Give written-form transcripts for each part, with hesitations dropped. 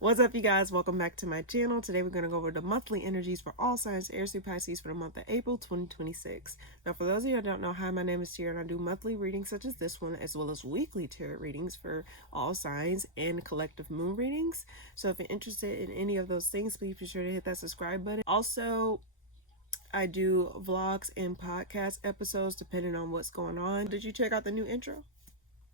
What's up, you guys? Welcome back to my channel. Today we're going to go over the monthly energies for all signs Aries through Pisces for the month of April 2026. Now, for those of you who don't know, hi, my name is Tia, and I do monthly readings such as this one, as well as weekly tarot readings for all signs and collective moon readings. So if you're interested in any of those things, please be sure to hit that subscribe button. Also, I do vlogs and podcast episodes depending on what's going on. Did you check out the new intro?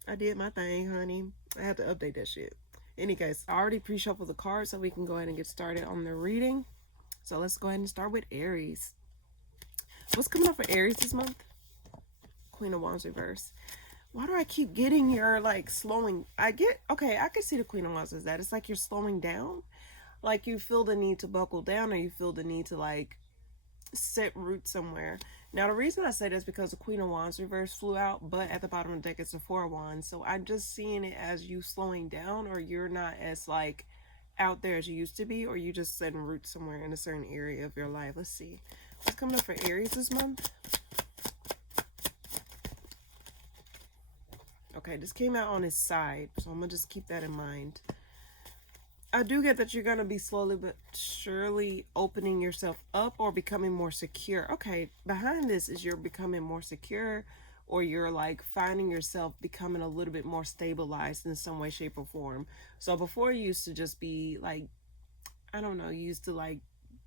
I did my thing, honey. I had to update that shit. Any case, I already pre-shuffled the cards so we can go ahead and get started on the reading. So let's go ahead and start with Aries. What's coming up for Aries this month? Queen of Wands reverse. Why do I keep getting your like slowing? Okay, I can see the Queen of Wands as that. It's like you're slowing down. Like you feel the need to buckle down, or you feel the need to like set root somewhere. Now, the reason I say this is because the Queen of Wands reverse flew out, but at the bottom of the deck it's the Four of Wands. So I'm just seeing it as you slowing down, or you're not as like out there as you used to be, or you just setting roots somewhere in a certain area of your life. Let's see what's coming up for Aries this month. Okay, this came out on his side, so I'm gonna just keep that in mind. I do get that you're going to be slowly but surely opening yourself up or becoming more secure. Okay, behind this is you're becoming more secure, or you're like finding yourself becoming a little bit more stabilized in some way, shape, or form. So before you used to just be like, I don't know, you used to like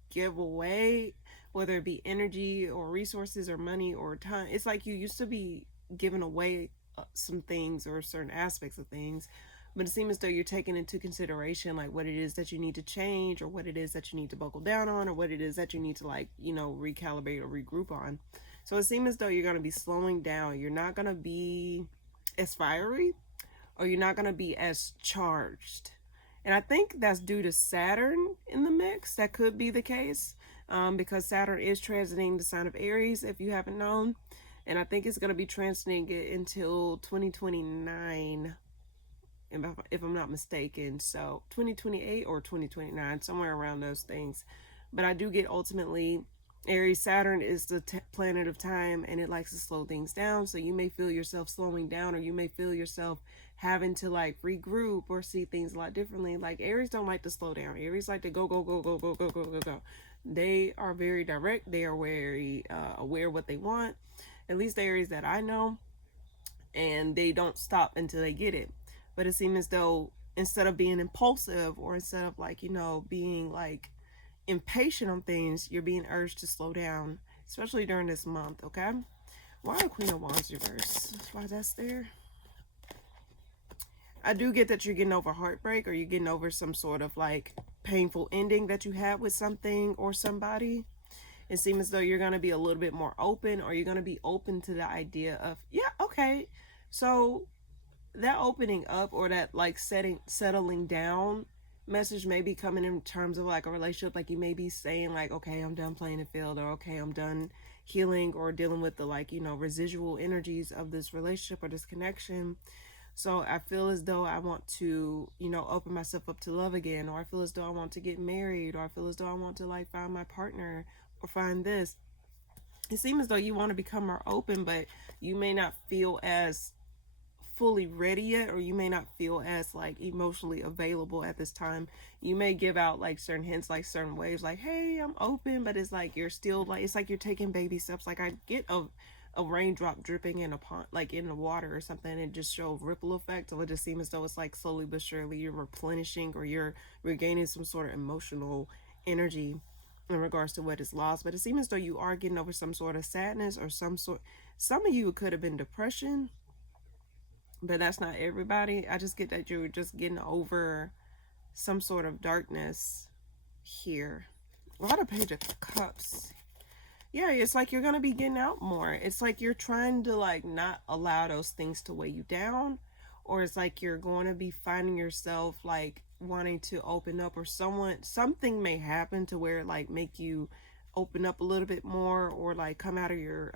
give away, whether it be energy or resources or money or time. It's like you used to be giving away some things or certain aspects of things. But it seems as though you're taking into consideration like what it is that you need to change, or what it is that you need to buckle down on, or what it is that you need to like, recalibrate or regroup on. So it seems as though you're going to be slowing down. You're not going to be as fiery, or you're not going to be as charged. And I think that's due to Saturn in the mix. That could be the case, because Saturn is transiting the sign of Aries, if you haven't known. And I think it's going to be transiting it until 2029. If I'm not mistaken, so 2028 or 2029, somewhere around those things. But I do get ultimately Aries, Saturn is the planet of time, and it likes to slow things down. So you may feel yourself slowing down, or you may feel yourself having to like regroup or see things a lot differently. Like Aries don't like to slow down. Aries like to go, go, go, go, go, go, go, go, go. They are very direct. They are very aware of what they want, at least the Aries that I know, and they don't stop until they get it. But it seems as though instead of being impulsive, or instead of like, being like impatient on things, you're being urged to slow down, especially during this month, okay? Why the Queen of Wands reverse? That's why that's there. I do get that you're getting over heartbreak, or you're getting over some sort of like painful ending that you had with something or somebody. It seems as though you're going to be a little bit more open, or you're going to be open to the idea of, yeah, okay, so that opening up, or that like settling down message may be coming in terms of like a relationship. Like you may be saying like, okay, I'm done playing the field, or okay, I'm done healing or dealing with the like, residual energies of this relationship or this connection. So I feel as though I want to, open myself up to love again, or I feel as though I want to get married, or I feel as though I want to like find my partner or find this. It seems as though you want to become more open, but you may not feel as fully ready yet, or you may not feel as like emotionally available at this time. You may give out like certain hints, like certain waves, like, hey, I'm open, but it's like you're still like, it's like you're taking baby steps. Like I get a raindrop dripping in a pond, like in the water or something, and it just shows ripple effect. So it just seems as though it's like slowly but surely you're replenishing, or you're regaining some sort of emotional energy in regards to what is lost. But it seems as though you are getting over some sort of sadness, or some of you, it could have been depression, but that's not everybody. I just get that you're just getting over some sort of darkness here. A lot of Page of Cups. Yeah, it's like you're going to be getting out more. It's like you're trying to like not allow those things to weigh you down, or it's like you're going to be finding yourself like wanting to open up, or something may happen to where it like make you open up a little bit more, or like come out of your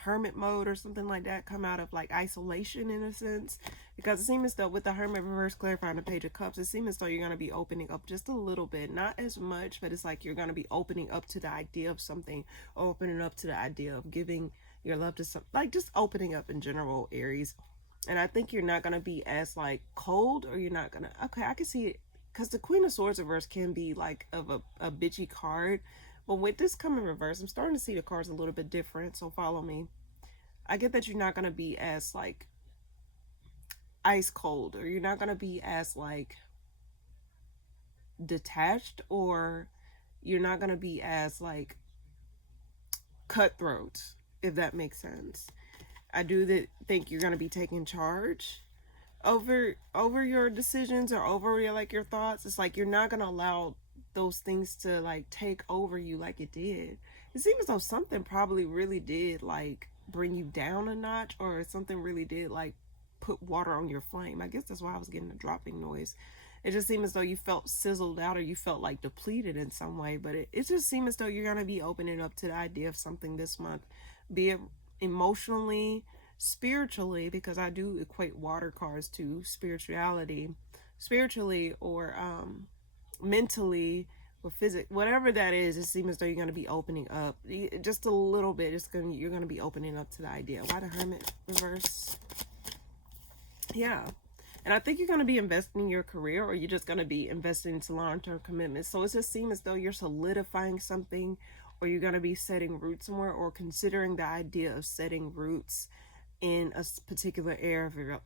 hermit mode or something like that, come out of like isolation in a sense. Because it seems as though with the Hermit reverse clarifying the Page of Cups, it seems as though you're going to be opening up just a little bit, not as much, but it's like you're going to be opening up to the idea of something, or opening up to the idea of giving your love to some, like just opening up in general, Aries. And I think you're not going to be as like cold, or you're not going to, okay, I can see it because the Queen of Swords reverse can be like of a bitchy card. But with this coming reverse, I'm starting to see the cards a little bit different. So follow me. I get that you're not going to be as like ice cold, or you're not going to be as like detached, or you're not going to be as like cutthroat, if that makes sense. I do think you're going to be taking charge over your decisions, or over your thoughts. It's like you're not going to allow those things to like take over you like it did. It seems as though something probably really did like bring you down a notch, or something really did like put water on your flame. I guess that's why I was getting a dropping noise. It just seemed as though you felt sizzled out, or you felt like depleted in some way. But it just seemed as though you're going to be opening up to the idea of something this month, be it emotionally, spiritually, because I do equate water cards to spirituality, spiritually, or mentally, or physics, whatever that is. It seems as though you're going to be opening up just a little bit. You're going to be opening up to the idea. Why the Hermit reverse? Yeah. And I think you're going to be investing in your career, or you're just going to be investing into long-term commitments. So it just seems as though you're solidifying something, or you're going to be setting roots somewhere, or considering the idea of setting roots in a particular area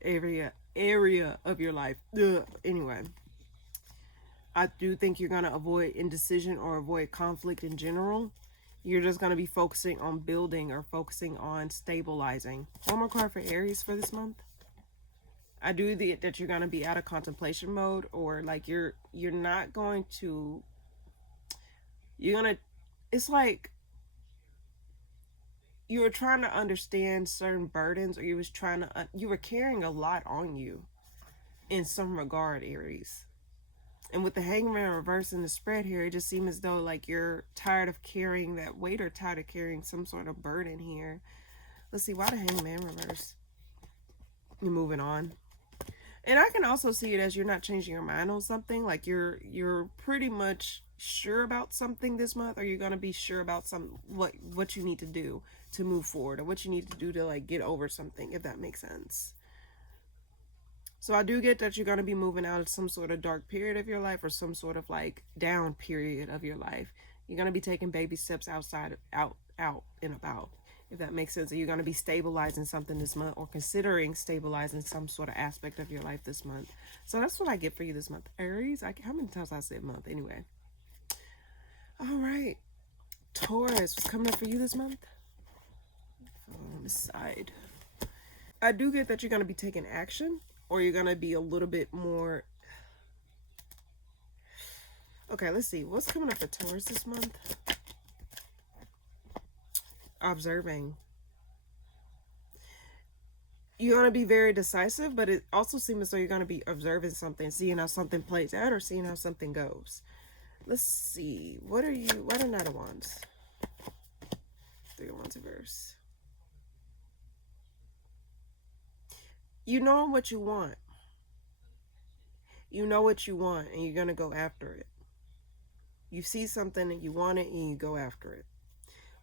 of your life. Anyway, I do think you're going to avoid indecision or avoid conflict in general. You're just going to be focusing on building, or focusing on stabilizing. One more card for Aries for this month. I do that you're going to be out of contemplation mode, or like you're not going to, it's like you were trying to understand certain burdens, or you were carrying a lot on you in some regard, Aries. And with the Hangman reverse in the spread here, it just seems as though like you're tired of carrying that weight, or tired of carrying some sort of burden here. Let's see, why the Hangman reverse? You're moving on. And I can also see it as you're not changing your mind on something. Like you're pretty much sure about something this month, or you're going to be sure about what you need to do to move forward, or what you need to do to like get over something, if that makes sense. So I do get that you're going to be moving out of some sort of dark period of your life, or some sort of like down period of your life. You're going to be taking baby steps out and about, if that makes sense. And you're going to be stabilizing something this month, or considering stabilizing some sort of aspect of your life this month. So that's what I get for you this month, Aries. How many times I said month? Anyway. All right. Taurus, what's coming up for you this month? On the side. I do get that you're going to be taking action, or you're going to be a little bit more... Okay, let's see. What's coming up for Taurus this month? Observing. You're going to be very decisive, but it also seems as though you're going to be observing something, seeing how something plays out, or seeing how something goes. Let's see. What are the Knight of Wands? Three of Wands reverse. You know what you want. You know what you want, and you're going to go after it. You see something and you want it, and you go after it.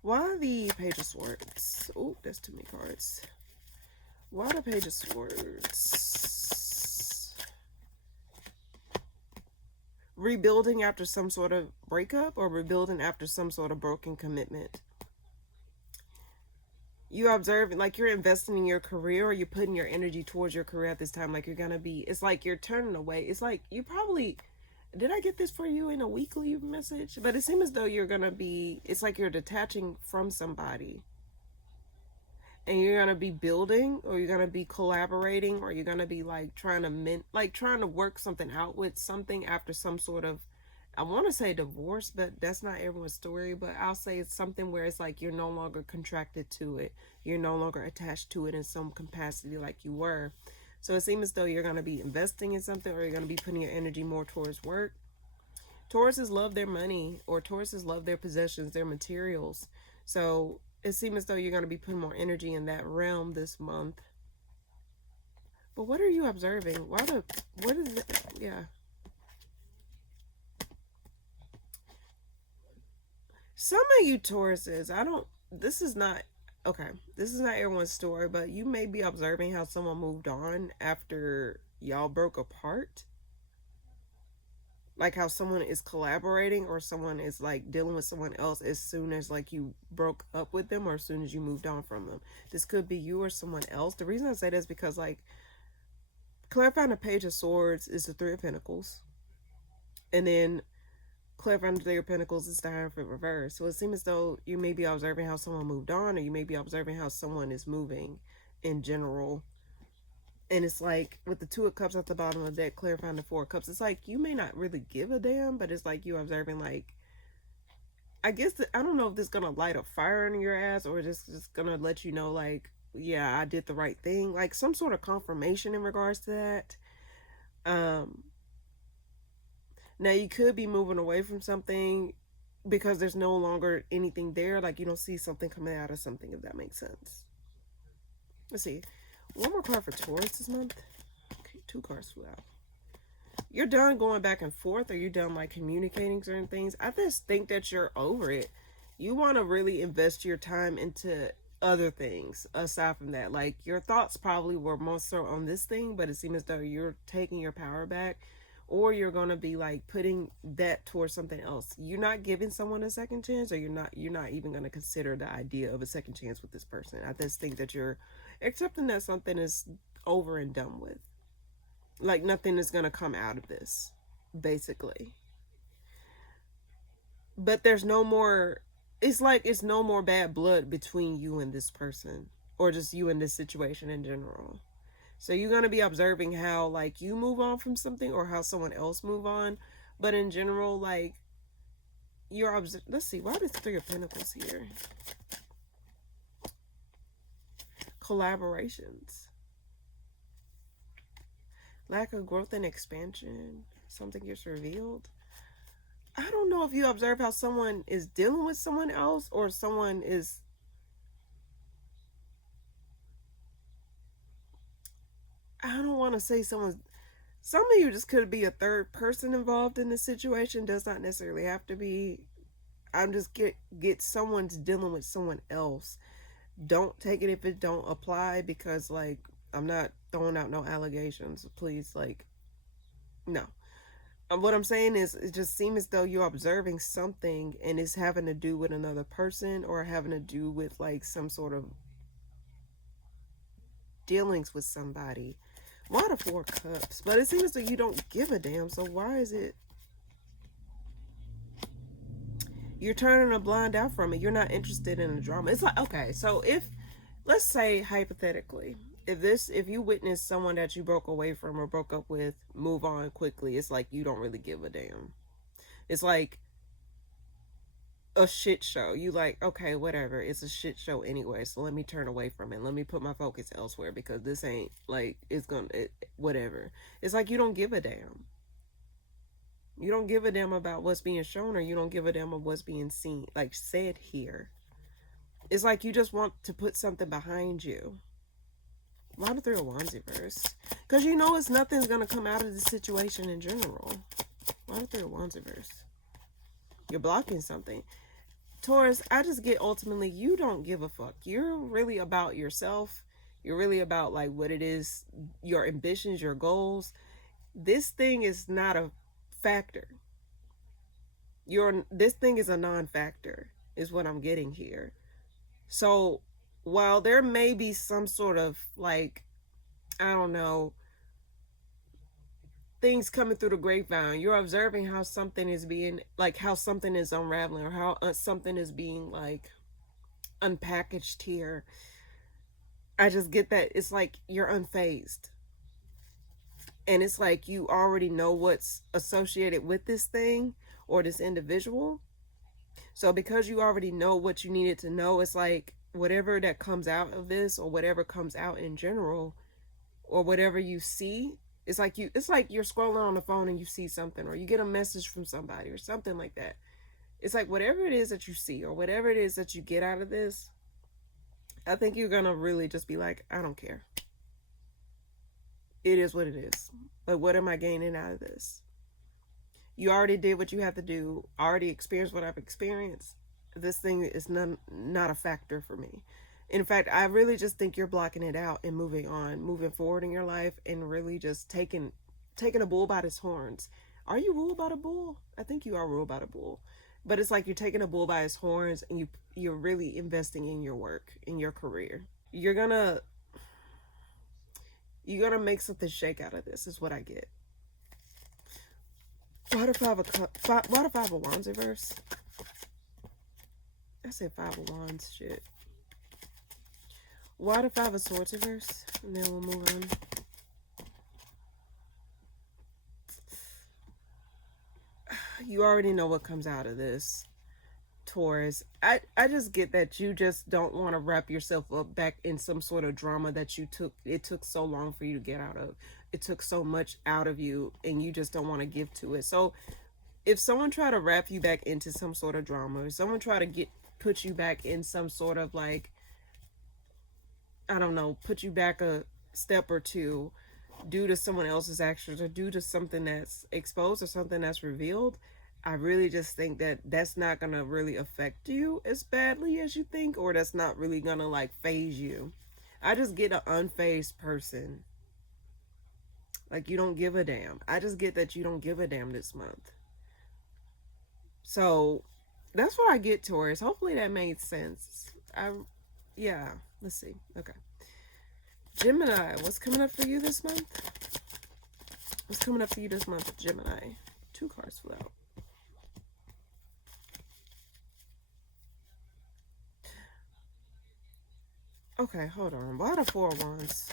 Why the Page of Swords? Oh, that's too many cards. Why the Page of Swords? Rebuilding after some sort of breakup, or rebuilding after some sort of broken commitment. You observe, like you're investing in your career, or you're putting your energy towards your career at this time. Like you're going to be, it's like you're turning away. It's like you probably, did I get this for you in a weekly message? But it seems as though you're going to be, it's like you're detaching from somebody. And you're going to be building, or you're going to be collaborating, or you're going to be like trying to work something out with something after some sort of, I want to say divorce, but that's not everyone's story. But I'll say it's something where it's like you're no longer contracted to it. You're no longer attached to it in some capacity like you were. So it seems as though you're going to be investing in something, or you're going to be putting your energy more towards work. Tauruses love their money, or Tauruses love their possessions, their materials. So it seems as though you're going to be putting more energy in that realm this month. But what are you observing? What is it? Yeah. Some of you Tauruses, this is not everyone's story, but you may be observing how someone moved on after y'all broke apart. like how someone is collaborating or someone is like dealing with someone else as soon as like you broke up with them or as soon as you moved on from them. This could be you or someone else. The reason I say that is because like clarifying the Page of Swords is the Three of Pentacles, and then clarifying the Three of Pentacles is the Hierophant reverse. So it seems as though you may be observing how someone moved on, or you may be observing how someone is moving in general. And it's like with the Two of Cups at the bottom of the deck, clarifying the Four of Cups, it's like you may not really give a damn, but it's like you observing, like, I guess, I don't know if this is going to light a fire in your ass or just going to let you know, like, yeah, I did the right thing. Like some sort of confirmation in regards to that. Now you could be moving away from something because there's no longer anything there. Like you don't see something coming out of something, if that makes sense. Let's see. One more card for Taurus this month. Okay, 2 cards flew out. You're done going back and forth, or you're done like communicating certain things. I just think that you're over it. You want to really invest your time into other things aside from that. Like your thoughts probably were more so on this thing, but it seems as though you're taking your power back, or you're going to be like putting that towards something else. You're not giving someone a second chance, or you're not even going to consider the idea of a second chance with this person. I just think that you're accepting that something is over and done with. Like nothing is going to come out of this, basically. But there's no more, it's like it's no more bad blood between you and this person, or just you and this situation in general. So you're going to be observing how like you move on from something or how someone else move on. But in general, like you're let's see, why is 3 of Pentacles here? Collaborations. Lack of growth and expansion. Something gets revealed. I don't know if you observe how someone is dealing with someone else, or someone is, I don't want to say some of you just could be a third person involved in this situation. Does not necessarily have to be. I'm just get someone's dealing with someone else. Don't take it if it don't apply, because like I'm not throwing out no allegations. Please, like, no. What I'm saying is, it just seems as though you're observing something and it's having to do with another person, or having to do with like some sort of dealings with somebody. Why the 4 Cups? But it seems that you don't give a damn. So why is it you're turning a blind eye from it? You're not interested in the drama. It's like, okay, so if, let's say hypothetically, if you witness someone that you broke away from or broke up with move on quickly, it's like you don't really give a damn. It's like a shit show. You like, okay, whatever, it's a shit show anyway, so let me turn away from it. Let me put my focus elsewhere, because this ain't like, whatever. It's like you don't give a damn. You don't give a damn about what's being shown, or you don't give a damn of what's being seen, like said here. It's like you just want to put something behind you. Why the 3 of Wands reverse? Because you know it's nothing's going to come out of the situation in general. Why the 3 of Wands reverse? You're blocking something. Taurus, I just get ultimately you don't give a fuck. You're really about yourself. You're really about like what it is, your ambitions, your goals. This thing is not a factor. This thing is a non-factor, is what I'm getting here. So while there may be some sort of like, I don't know, things coming through the grapevine, you're observing how something is being, like how something is unraveling, or how something is being like unpackaged here. I just get that it's like you're unfazed. And it's like you already know what's associated with this thing or this individual. So because you already know what you needed to know, it's like whatever that comes out of this, or whatever comes out in general, or whatever you see, it's like you're scrolling on the phone and you see something, or you get a message from somebody or something like that. It's like whatever it is that you see, or whatever it is that you get out of this, I think you're gonna really just be like, I don't care. It is what it is. Like, what am I gaining out of this? You already did what you have to do. Already experienced what I've experienced. This thing is not a factor for me. In fact, I really just think you're blocking it out and moving on, moving forward in your life, and really just taking a bull by its horns. Are you ruled by the bull? I think you are ruled by the bull. But it's like you're taking a bull by his horns and you're really investing in your work, in your career. You're gonna make something shake out of this, is what I get. Why the five of wands reverse? I said five of wands shit. Why the five of swords reverse? And then we'll move on. You already know what comes out of this, Taurus. I just get that you just don't want to wrap yourself up back in some sort of drama that it took so long for you to get out of. It took so much out of you and you just don't want to give to it. So if someone try to wrap you back into some sort of drama, if someone try to put you back in some sort of like, I don't know, put you back a step or two due to someone else's actions or due to something that's exposed or something that's revealed, I really just think that that's not going to really affect you as badly as you think, or that's not really going to like phase you. I just get an unfazed person. Like you don't give a damn. I just get that you don't give a damn this month. So that's what I get, Taurus. Hopefully that made sense. Yeah, let's see. Okay. Gemini, what's coming up for you this month? What's coming up for you this month, Gemini? 2 cards flew out. Okay, hold on. Why the 4 of wands?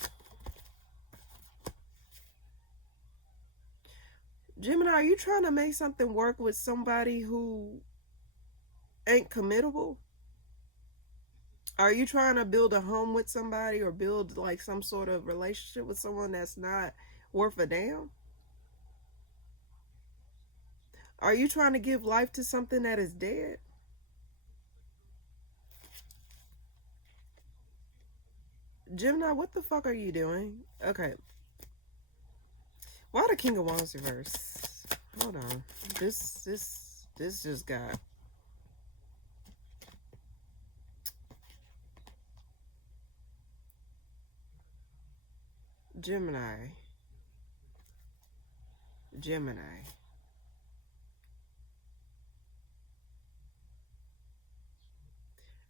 Gemini, are you trying to make something work with somebody who ain't committable? Are you trying to build a home with somebody or build like some sort of relationship with someone that's not worth a damn? Are you trying to give life to something that is dead? Gemini, what the fuck are you doing? Okay. Why the King of Wands reverse? Hold on. This just got... Gemini.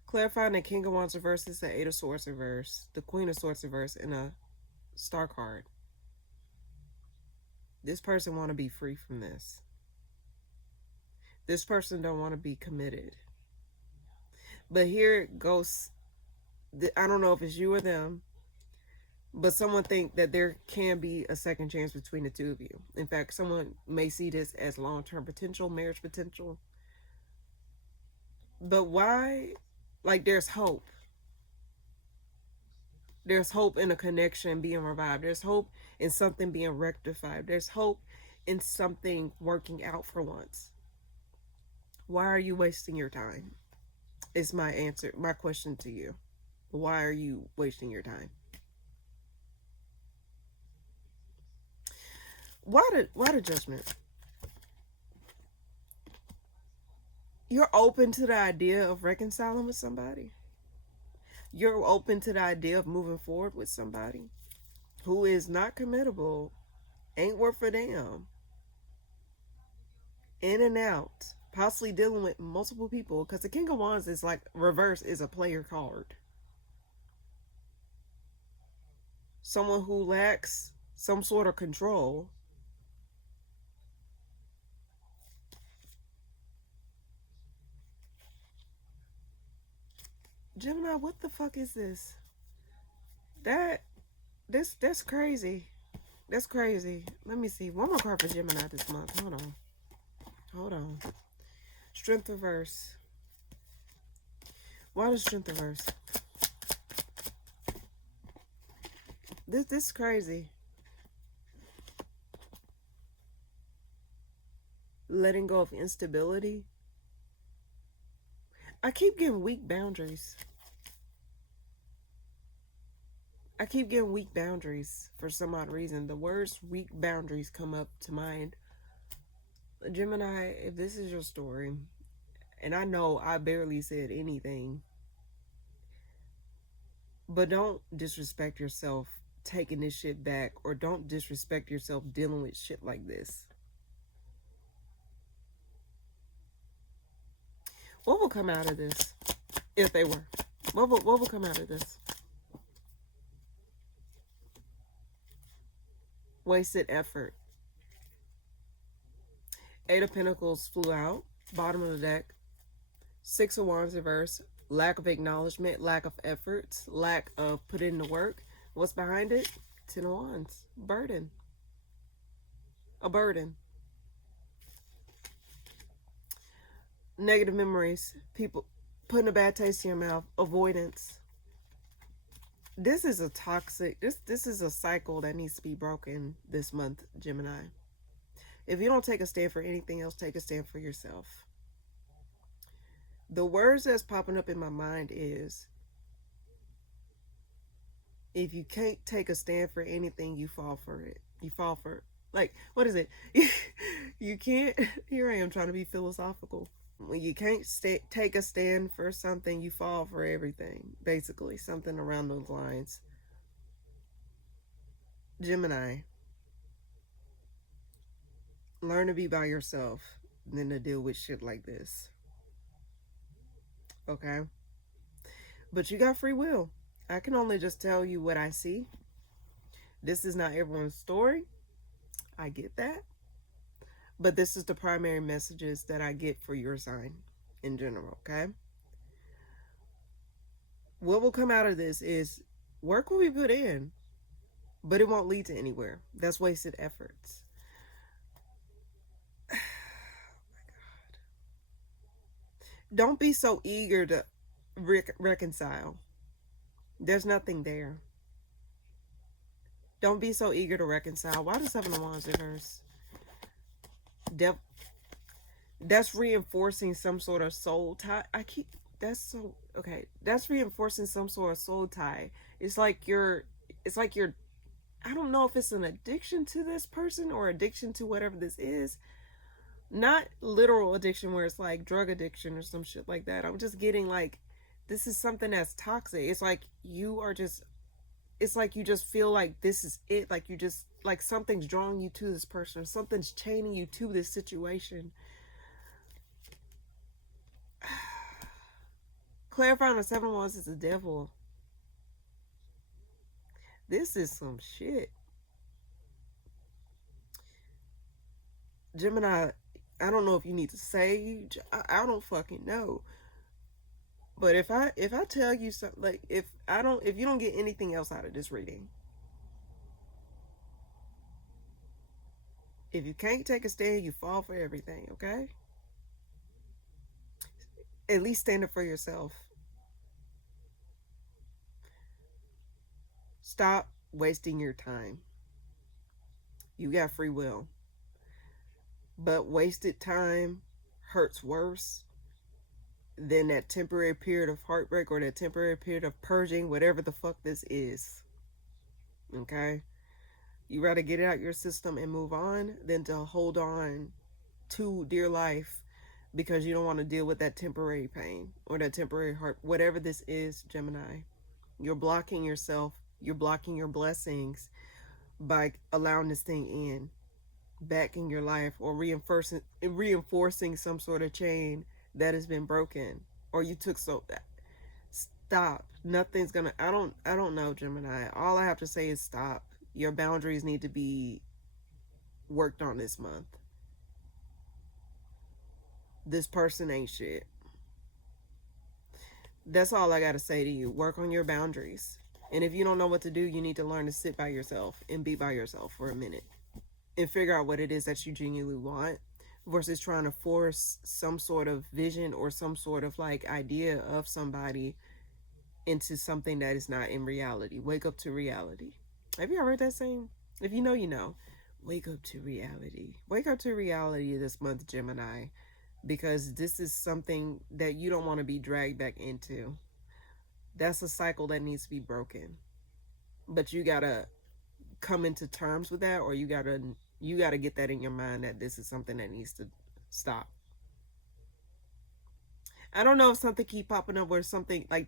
Clarifying the King of Wands reverse is the 8 of Swords reverse, the Queen of Swords reverse, and a Star card. This person want to be free from this. This person don't want to be committed. But here it goes. I don't know if it's you or them, but someone think that there can be a second chance between the two of you. In fact, someone may see this as long-term potential, marriage potential. But why? Like, there's hope. There's hope in a connection being revived. There's hope in something being rectified. There's hope in something working out for once. Why are you wasting your time? Is my answer, my question to you. Why are you wasting your time? Why the Judgment? You're open to the idea of reconciling with somebody. You're open to the idea of moving forward with somebody who is not committable, ain't worth a damn, in and out, possibly dealing with multiple people, because the King of Wands is like, reverse is a player card. Someone who lacks some sort of control. Gemini, what the fuck is this? That's crazy. That's crazy. Let me see. One more card for Gemini this month. Hold on. Strength reverse. Why does Strength reverse? This is crazy. Letting go of instability. I keep getting weak boundaries. I keep getting weak boundaries for some odd reason. The words weak boundaries come up to mind. Gemini, if this is your story, and I know I barely said anything, but don't disrespect yourself taking this shit back, or don't disrespect yourself dealing with shit like this. What will come out of this? If they were. What will come out of this? Wasted effort. Eight of Pentacles flew out. Bottom of the deck. Six of Wands reverse. Lack of acknowledgement. Lack of efforts. Lack of put in the work. What's behind it? Ten of Wands. Burden. A burden. Negative memories. People putting a bad taste in your mouth. Avoidance. This is a toxic, this is a cycle that needs to be broken this month, Gemini. If you don't take a stand for anything else, take a stand for yourself. The words that's popping up in my mind is, if you can't take a stand for anything, you fall for it. You fall for, like, what is it? You can't, here I am trying to be philosophical. When you can't take a stand for something, you fall for everything. Basically, something around those lines. Gemini. Learn to be by yourself than to deal with shit like this. Okay? But you got free will. I can only just tell you what I see. This is not everyone's story. I get that. But this is the primary messages that I get for your sign in general, okay? What will come out of this is work will be put in, but it won't lead to anywhere. That's wasted efforts. Oh my God. Don't be so eager to reconcile. There's nothing there. Don't be so eager to reconcile. Why does Seven of Wands reverse? That's reinforcing some sort of soul tie. That's reinforcing some sort of soul tie. It's like you're, I don't know if it's an addiction to this person or addiction to whatever this is. Not literal addiction where it's like drug addiction or some shit like that. I'm just getting like, this is something that's toxic. It's like you are just, it's like you just feel like this is it. Like you just, like something's drawing you to this person, or something's chaining you to this situation. Clarifying the Seven of Wands is the devil. This is some shit. Gemini, I don't know if you need to sage. I don't fucking know. But if I tell you something, like if you don't get anything else out of this reading, if you can't take a stand, you fall for everything, okay? At least stand up for yourself. Stop wasting your time. You got free will. But wasted time hurts worse than that temporary period of heartbreak or that temporary period of purging, whatever the fuck this is. Okay? You rather get it out your system and move on than to hold on to dear life because you don't want to deal with that temporary pain or that temporary heart, whatever this is, Gemini. You're blocking yourself. You're blocking your blessings by allowing this thing in back in your life, or reinforcing some sort of chain that has been broken, or you took stop. Nothing's gonna, I don't know, Gemini. All I have to say is stop. Your boundaries need to be worked on this month. This person ain't shit. That's all I gotta say to you. Work on your boundaries. And if you don't know what to do, you need to learn to sit by yourself and be by yourself for a minute and figure out what it is that you genuinely want versus trying to force some sort of vision or some sort of like idea of somebody into something that is not in reality. Wake up to reality. Have you ever heard that saying? If you know, you know. Wake up to reality. Wake up to reality this month, Gemini, because this is something that you don't want to be dragged back into. That's a cycle that needs to be broken. But you gotta come into terms with that, or you gotta get that in your mind that this is something that needs to stop. I don't know if something keep popping up, where something like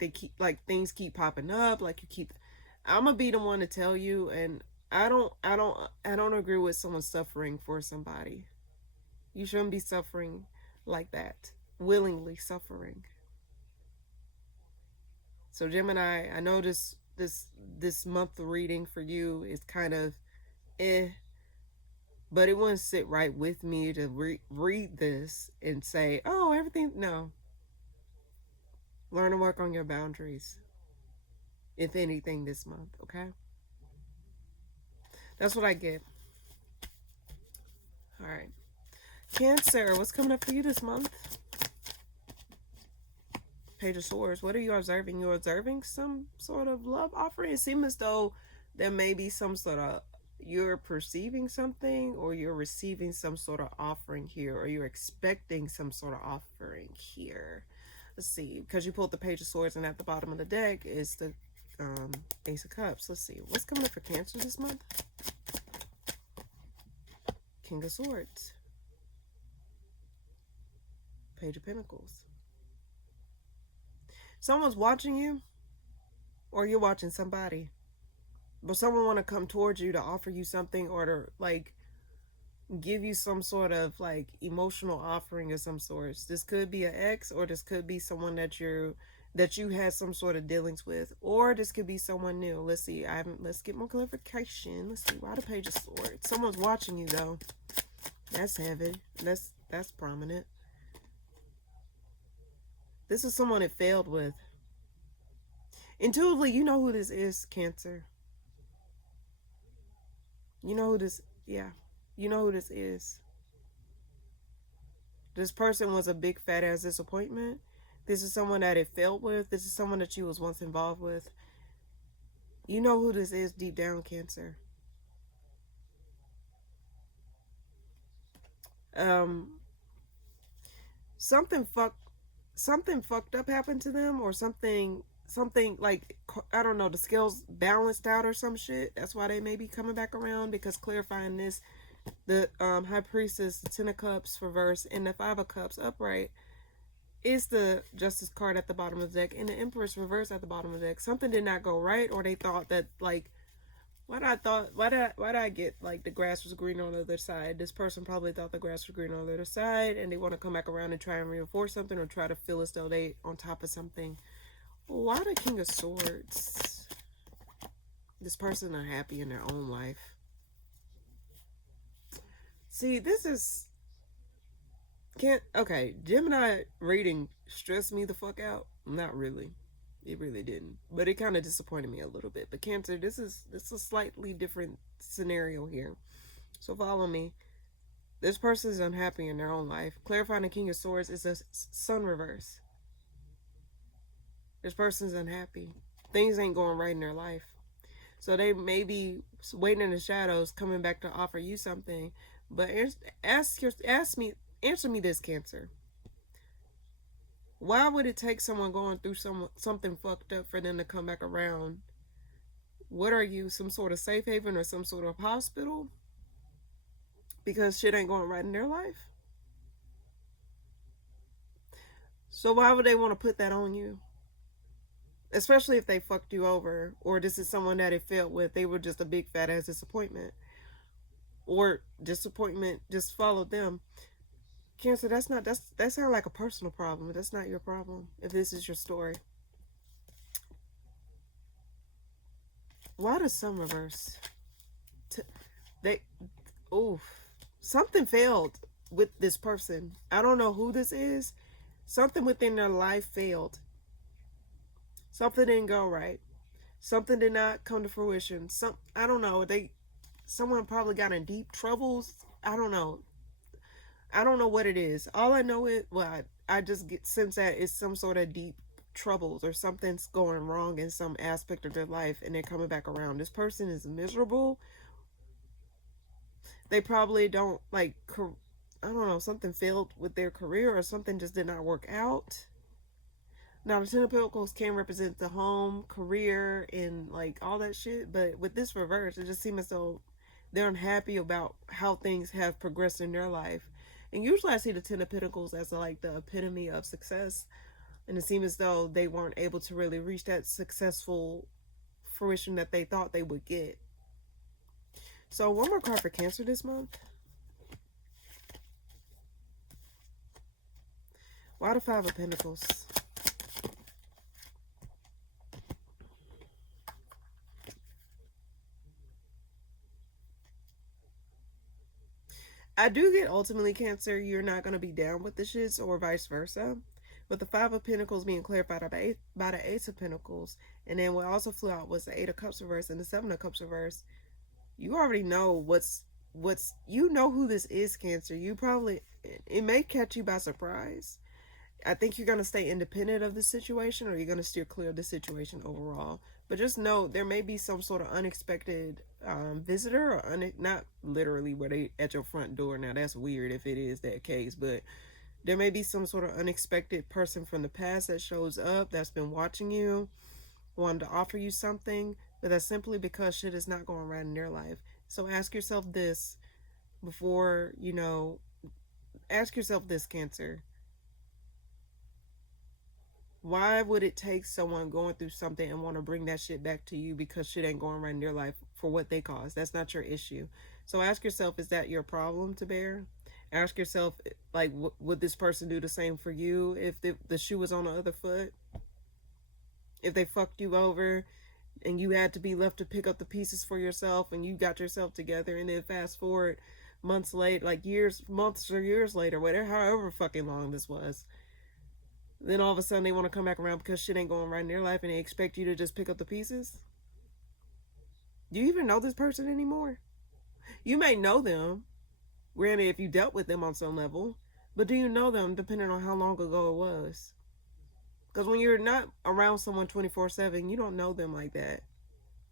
things keep popping up, like you keep. I'm gonna be the one to tell you, and I don't agree with someone suffering for somebody. You shouldn't be suffering like that. willingly suffering. So Gemini, I know this month reading for you is kind of but it wouldn't sit right with me to read this and say, oh, everything. No. Learn to work on your boundaries, if anything, this month, okay? That's what I get. All right. Cancer, what's coming up for you this month? Page of Swords. What are you observing? You're observing some sort of love offering. It seems as though there may be some sort of, you're perceiving something, or you're receiving some sort of offering here, or you're expecting some sort of offering here. Let's see, because you pulled the Page of Swords, and at the bottom of the deck is the Ace of Cups. Let's see, what's coming up for Cancer this month? King of Swords. Page of Pentacles. Someone's watching you, or you're watching somebody. But someone want to come towards you to offer you something, or to like give you some sort of like emotional offering of some sorts. This could be an ex, or this could be someone that you had some sort of dealings with, or this could be someone new. Let's see. Let's get more clarification. Let's see. Why the Page of Swords? Someone's watching you though. That's heavy. That's prominent. This is someone it failed with. Intuitively, you know who this is, Cancer. You know who this, yeah. You know who this is. This person was a big fat ass disappointment. This is someone that it failed with. This is someone that you was once involved with. You know who this is deep down, Cancer. Something fucked up happened to them, or something like, I don't know, the scales balanced out or some shit. That's why they may be coming back around, because clarifying this, the High Priestess, the Ten of Cups reverse, and the Five of Cups upright is the Justice card at the bottom of the deck, and the Empress reverse at the bottom of the deck. Something did not go right, or they thought that like, why did I get like the grass was green on the other side? This person probably thought the grass was green on the other side, and they want to come back around and try and reinforce something, or try to feel as though they on top of something. Why the King of Swords? This person unhappy in their own life. See, this is okay, Gemini reading stressed me the fuck out. Not really. It really didn't. But it kind of disappointed me a little bit. But Cancer, this is a slightly different scenario here. So follow me. This person is unhappy in their own life. Clarifying the King of Swords is a Sun reverse. This person's unhappy. Things ain't going right in their life. So they may be waiting in the shadows, coming back to offer you something. But answer me this, Cancer. Why would it take someone going through something fucked up for them to come back around? What are you, some sort of safe haven or some sort of hospital? Because shit ain't going right in their life? So why would they want to put that on you? Especially if they fucked you over, or this is someone that it failed with. They were just a big fat ass disappointment. Or disappointment just followed them. Cancer, that sounds like a personal problem. That's not your problem if this is your story. Why does Sun reverse? Something failed with this person. I don't know who this is. Something within their life failed. Something didn't go right. Something did not come to fruition. I don't know. Someone probably got in deep troubles. I don't know. I don't know what it is. All I know is, I just get sense that it's some sort of deep troubles, or something's going wrong in some aspect of their life, and they're coming back around. This person is miserable. They probably don't I don't know, something failed with their career, or something just did not work out. Now, the Ten of Pentacles can represent the home, career, and like all that shit, but with this reverse, it just seems as though they're unhappy about how things have progressed in their life. And usually I see the Ten of Pentacles as like the epitome of success. And it seems as though they weren't able to really reach that successful fruition that they thought they would get. So one more card for Cancer this month. Why the Five of Pentacles? I do get ultimately, Cancer, you're not going to be down with the shits or vice versa. With the Five of Pentacles being clarified by the Ace of Pentacles, and then what also flew out was the Eight of Cups reverse and the Seven of Cups reverse. You already know you know who this is, Cancer. You probably, it may catch you by surprise. I think you're going to stay independent of the situation, or you're going to steer clear of the situation overall. But just know there may be some sort of unexpected visitor, or not literally where they at your front door. Now that's weird if it is that case, but there may be some sort of unexpected person from the past that shows up that's been watching you, wanting to offer you something, but that's simply because shit is not going right in their life. So ask yourself this before, ask yourself this, Cancer. Why would it take someone going through something and want to bring that shit back to you because shit ain't going right in their life for what they caused? That's not your issue. So ask yourself, is that your problem to bear? Ask yourself, like, would this person do the same for you if the shoe was on the other foot? If they fucked you over and you had to be left to pick up the pieces for yourself and you got yourself together, and then fast forward months later, like months or years later, whatever, however fucking long this was, then all of a sudden they want to come back around because shit ain't going right in their life and they expect you to just pick up the pieces? Do you even know this person anymore? You may know them, granted, if you dealt with them on some level, but do you know them depending on how long ago it was? Because when you're not around someone 24/7, you don't know them like that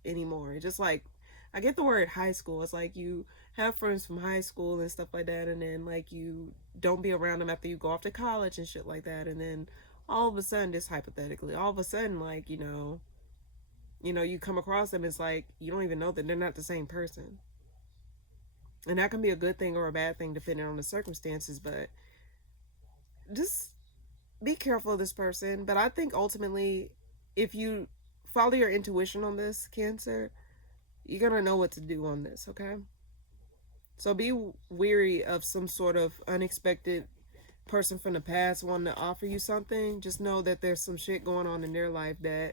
anymore. Just like, I get the word high school. It's like you have friends from high school and stuff like that, and then like you don't be around them after you go off to college and shit like that, and then all of a sudden, just hypothetically, all of a sudden, like, you come across them, it's like you don't even know that they're not the same person. And that can be a good thing or a bad thing depending on the circumstances, but just be careful of this person. But I think ultimately, if you follow your intuition on this, Cancer, you're gonna know what to do on this, okay? So be weary of some sort of unexpected person from the past wanting to offer you something. Just know that there's some shit going on in their life that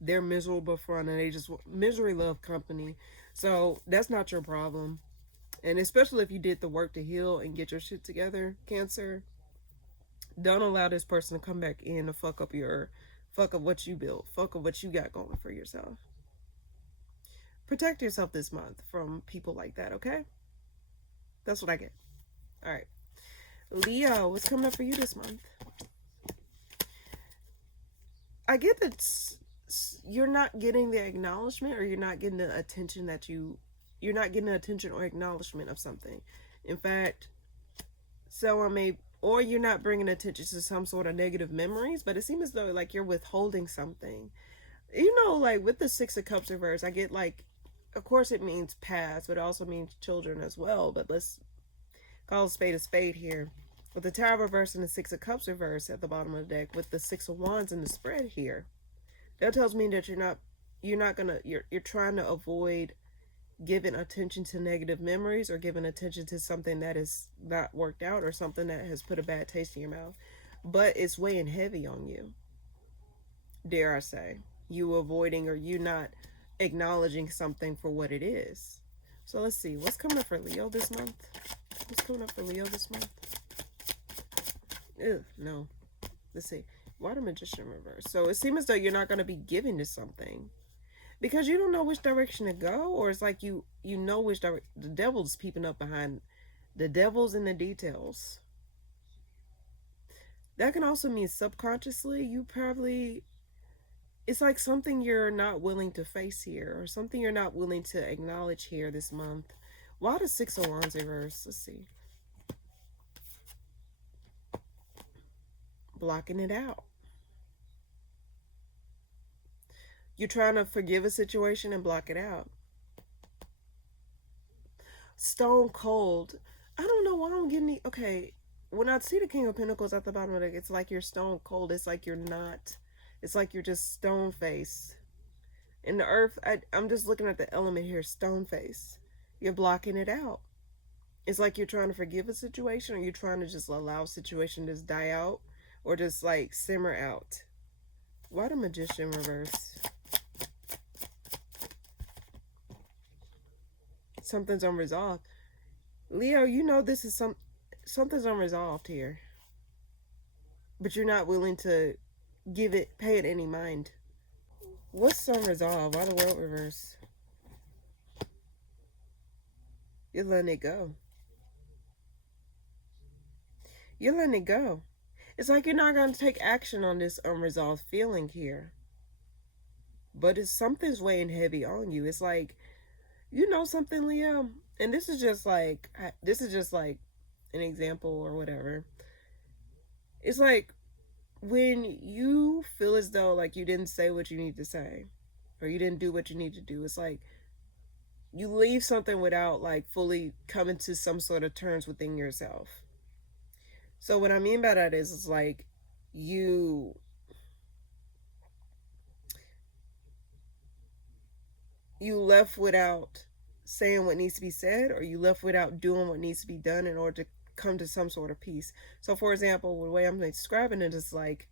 they're miserable from, and they just, misery love company. So that's not your problem. And especially if you did the work to heal and get your shit together, Cancer, don't allow this person to come back in to fuck up what you built, fuck up what you got going for yourself. Protect yourself this month from people like that, okay? That's what I get. All right. Leo, what's coming up for you this month? I get that you're not getting the acknowledgement, or you're not getting the attention that you're not getting the attention or acknowledgement of something. In fact, someone may, or you're not bringing attention to some sort of negative memories, but it seems as though like you're withholding something. Like with the Six of Cups reverse, I get like, of course it means past, but it also means children as well. But let's call a spade here. With the Tower reverse and the Six of Cups reverse at the bottom of the deck, with the Six of Wands in the spread here, that tells me that you're trying to avoid giving attention to negative memories, or giving attention to something that is not worked out, or something that has put a bad taste in your mouth. But it's weighing heavy on you, dare I say. You avoiding, or you not acknowledging something for what it is. So let's see. What's coming up for Leo this month? What's coming up for Leo this month? Ew, no. Let's see. Water Magician reverse. So it seems as though you're not going to be giving to something because you don't know which direction to go, or it's like you know which direction. The devil's peeping up behind. The devil's in the details. That can also mean subconsciously you probably, it's like something you're not willing to face here, or something you're not willing to acknowledge here this month. Why the Six of Wands reverse? Let's see. Blocking it out. You're trying to forgive a situation and block it out. Stone cold. I don't know why I'm getting the, okay, when I see the King of Pentacles at the bottom of it, it's like you're stone cold. It's like you're not. It's like you're just stone face. In the earth, I'm just looking at the element here, stone face. You're blocking it out. It's like you're trying to forgive a situation, or you're trying to just allow a situation to just die out, or just like simmer out. Why the Magician reverse? Something's unresolved. Leo, you know this is something's unresolved here. But you're not willing to pay it any mind. What's unresolved? Why the World reverse? You're letting it go. You're letting it go. It's like you're not going to take action on this unresolved feeling here. But it's something's weighing heavy on you. It's like, you know something, Leo? And this is just like an example or whatever. It's like when you feel as though like you didn't say what you need to say, or you didn't do what you need to do. It's like you leave something without like fully coming to some sort of terms within yourself. So what I mean by that is, it's like you left without saying what needs to be said, or you left without doing what needs to be done in order to come to some sort of peace. So for example, the way I'm describing it is like,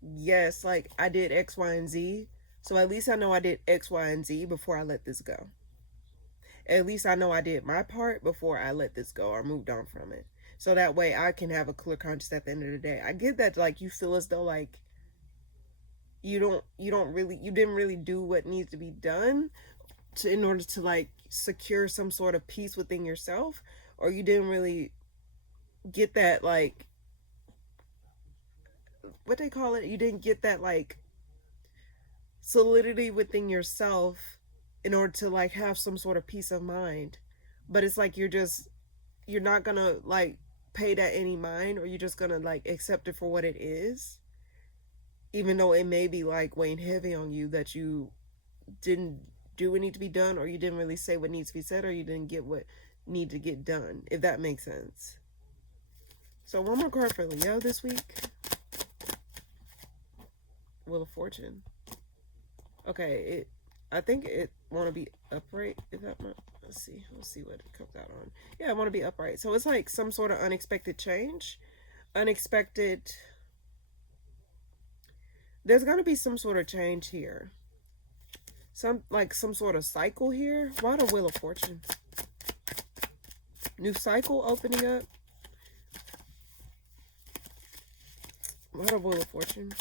yes, like I did X, Y, and Z. So at least I know I did X, Y, and Z before I let this go. At least I know I did my part before I let this go or moved on from it. So that way I can have a clear conscience at the end of the day. I get that like you feel as though like you didn't really do what needs to be done in order to like secure some sort of peace within yourself, or you didn't really get that like what they call it, you didn't get that like solidity within yourself in order to like have some sort of peace of mind. But it's like you're not gonna like pay that any mind, or you're just gonna like accept it for what it is, even though it may be like weighing heavy on you that you didn't do what needs to be done, or you didn't really say what needs to be said, or you didn't get what need to get done, if that makes sense. So one more card for Leo this week. Wheel of Fortune. Okay, I think it want to be upright. Is that my, let's see what it comes out on. Yeah, I want to be upright. So it's like some sort of unexpected change. There's going to be some sort of change here. Some sort of cycle here. Why the Wheel of Fortune? New cycle opening up. Why the Wheel of Fortune?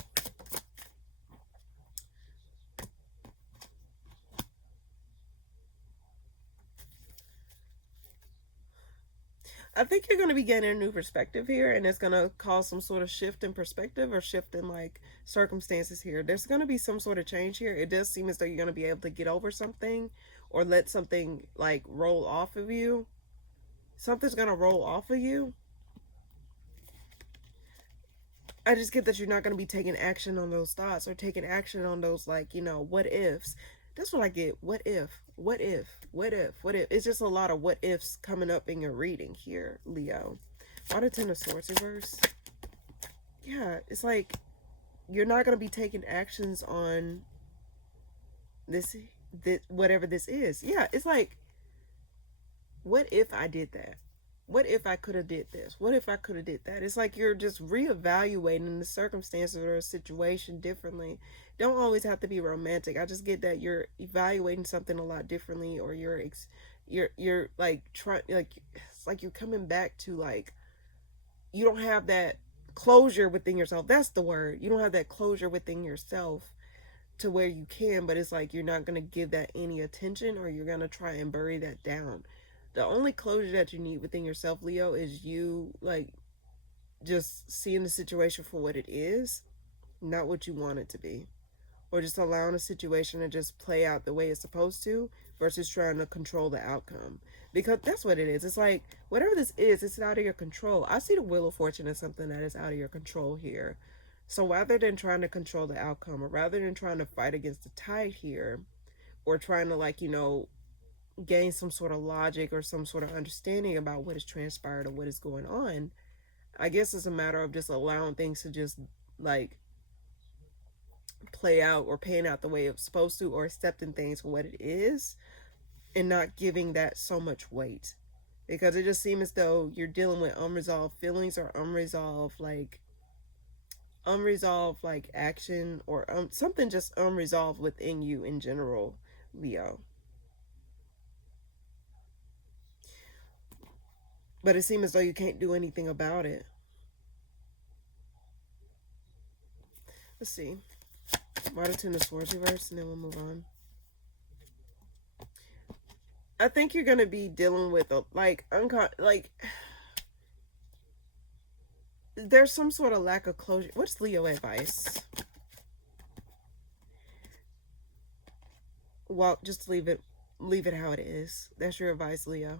I think you're going to be getting a new perspective here, and it's going to cause some sort of shift in perspective or shift in like circumstances here. There's going to be some sort of change here. It does seem as though you're going to be able to get over something or let something like roll off of you. Something's going to roll off of you. I just get that you're not going to be taking action on those thoughts or taking action on those like, you know, what ifs. That's what I get. What if? What if? What if? What if? It's just a lot of what ifs coming up in your reading here, Leo. Why the Ten of Swords reverse? Yeah, it's like you're not going to be taking actions on this whatever this is. Yeah, it's like, what if I did that? What if I could have did this? What if I could have did that? It's like you're just reevaluating the circumstances or a situation differently. Don't always have to be romantic. I just get that you're evaluating something a lot differently, or you're like trying, like it's like you're coming back to like you don't have that closure within yourself. That's the word. You don't have that closure within yourself to where you can, but it's like you're not going to give that any attention, or you're going to try and bury that down. The only closure that you need within yourself, Leo, is you like just seeing the situation for what it is, not what you want it to be, or just allowing a situation to just play out the way it's supposed to versus trying to control the outcome, because that's what it is. It's like whatever this is, it's out of your control. I see the Wheel of Fortune as something that is out of your control here. So rather than trying to control the outcome, or rather than trying to fight against the tide here, or trying to like, you know, gain some sort of logic or some sort of understanding about what has transpired or what is going on, I guess it's a matter of just allowing things to just like play out or pan out the way it's supposed to, or accepting things for what it is and not giving that so much weight, because it just seems as though you're dealing with unresolved feelings or unresolved like unresolved like action, or something just unresolved within you in general, Leo. But it seems as though you can't do anything about it. Let's see. Why the Ten of Swords reverse, and then we'll move on. I think you're gonna be dealing with a there's some sort of lack of closure. What's Leo advice? Well, just leave it how it is. That's your advice, Leo.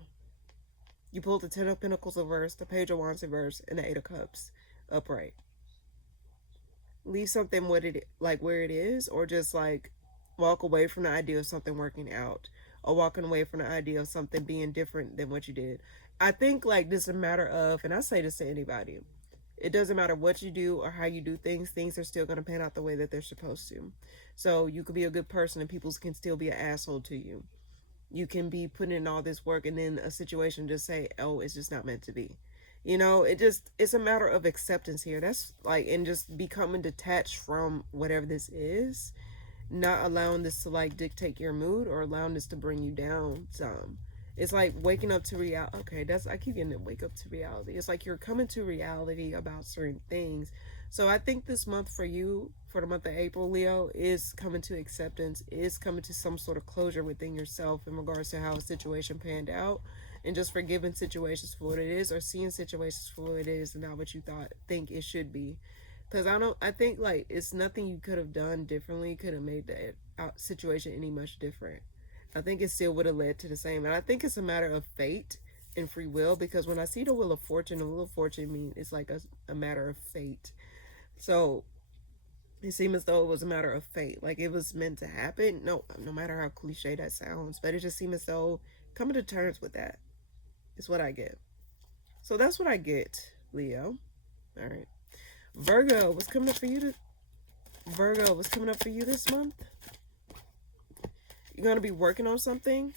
You pulled the Ten of Pentacles reverse, the Page of Wands reverse, and the Eight of Cups upright. Leave something where it is, or just like walk away from the idea of something working out, or walking away from the idea of something being different than what you did. I think like this is a matter of, and I say this to anybody, it doesn't matter what you do or how you do things, things are still going to pan out the way that they're supposed to. So you could be a good person and people can still be an asshole to you. You can be putting in all this work and then a situation just say, oh, it's just not meant to be. You know, it's a matter of acceptance here. That's like, and just becoming detached from whatever this is, not allowing this to like dictate your mood or allowing this to bring you down some. It's like waking up to reality. Okay, I keep getting to wake up to reality. It's like you're coming to reality about certain things. So I think this month for you, for the month of April, Leo, is coming to acceptance, is coming to some sort of closure within yourself in regards to how a situation panned out, and just forgiving situations for what it is, or seeing situations for what it is and not what you think it should be. Because I think like it's nothing you could have done differently could have made the situation any much different. I think it still would have led to the same. And I think it's a matter of fate and free will, because when I see the Wheel of Fortune, the Wheel of Fortune means it's like a matter of fate. So it seemed as though it was a matter of fate. Like it was meant to happen. No matter how cliche that sounds, but it just seemed as though coming to terms with that is what I get. So that's what I get, Leo. All right. Virgo, what's coming up for you this month? You're going to be working on something.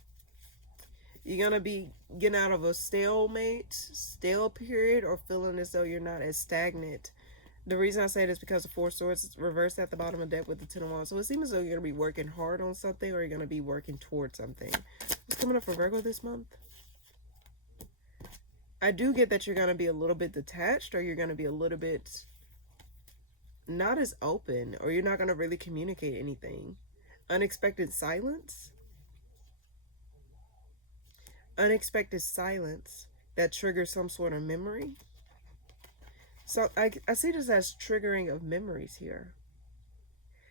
You're going to be getting out of a stale period, or feeling as though you're not as stagnant. The reason I say this is because the Four Swords is reversed at the bottom of the deck with the Ten of Wands. So it seems as though you're going to be working hard on something, or you're going to be working towards something. What's coming up for Virgo this month? I do get that you're going to be a little bit detached, or you're going to be a little bit not as open, or you're not going to really communicate anything. Unexpected silence. Unexpected silence that triggers some sort of memory. So I see this as triggering of memories here.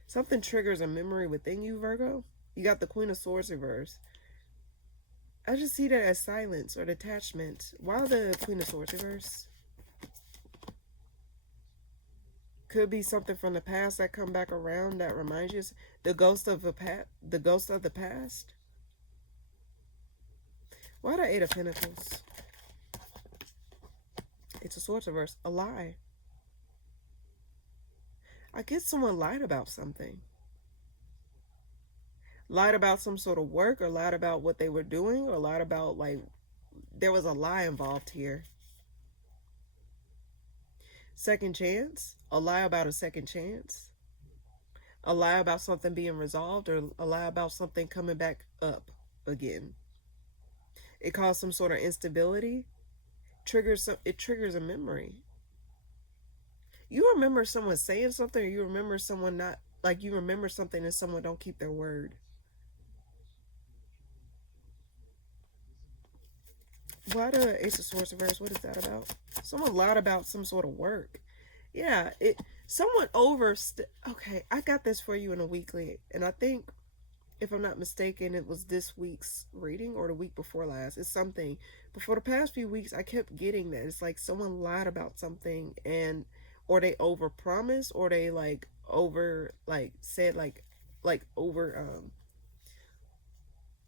Something triggers a memory within you, Virgo. You got the Queen of Swords reverse. I just see that as silence or detachment. Why the Queen of Swords reverse? Could be something from the past that come back around that reminds you. The ghost of the past. Why the Eight of Pentacles? It's a Swords reverse. A lie. I guess someone lied about something. Lied about some sort of work, or lied about what they were doing, or lied about like there was a lie involved here. Second chance. A lie about a second chance. A lie about something being resolved, or a lie about something coming back up again. It caused some sort of instability. It triggers a memory. You remember someone saying something, or you remember someone not, like you remember something and someone don't keep their word. Why the Ace of Swords reverse? What is that about? Someone lied about some sort of work. Yeah, someone okay, I got this for you in a weekly, and I think, if I'm not mistaken, it was this week's reading or the week before last. It's something. But for the past few weeks, I kept getting that. It's like someone lied about something, or they overpromised, or they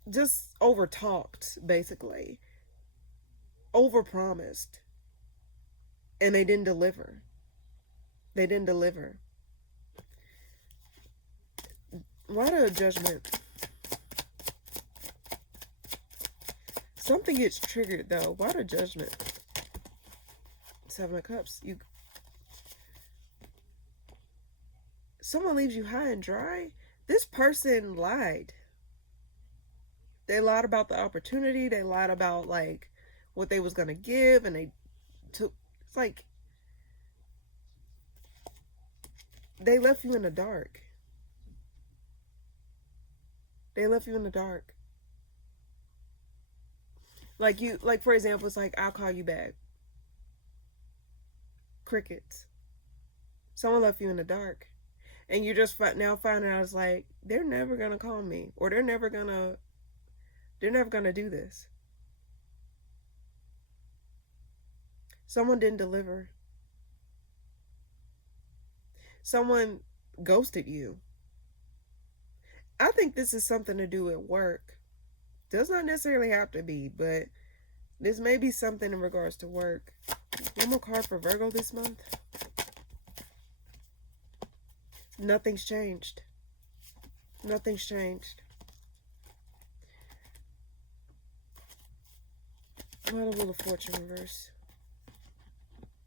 just over talked, basically. Overpromised. And they didn't deliver. Why the Judgment? Something gets triggered though. Why the Judgment? Seven of Cups. someone leaves you high and dry, this person lied. They lied about the opportunity. They lied about, like, what they was going to give, and they took, it's like, they left you in the dark. They left you in the dark. Like, you, like, for example, it's like, I'll call you back. Crickets. Someone left you in the dark. And you just now finding out, it's like, they're never going to call me. Or they're never going to do this. Someone didn't deliver. Someone ghosted you. I think this is something to do at work. Does not necessarily have to be, but this may be something in regards to work. One more card for Virgo this month. Nothing's changed. Nothing's changed. What a Wheel of Fortune reverse.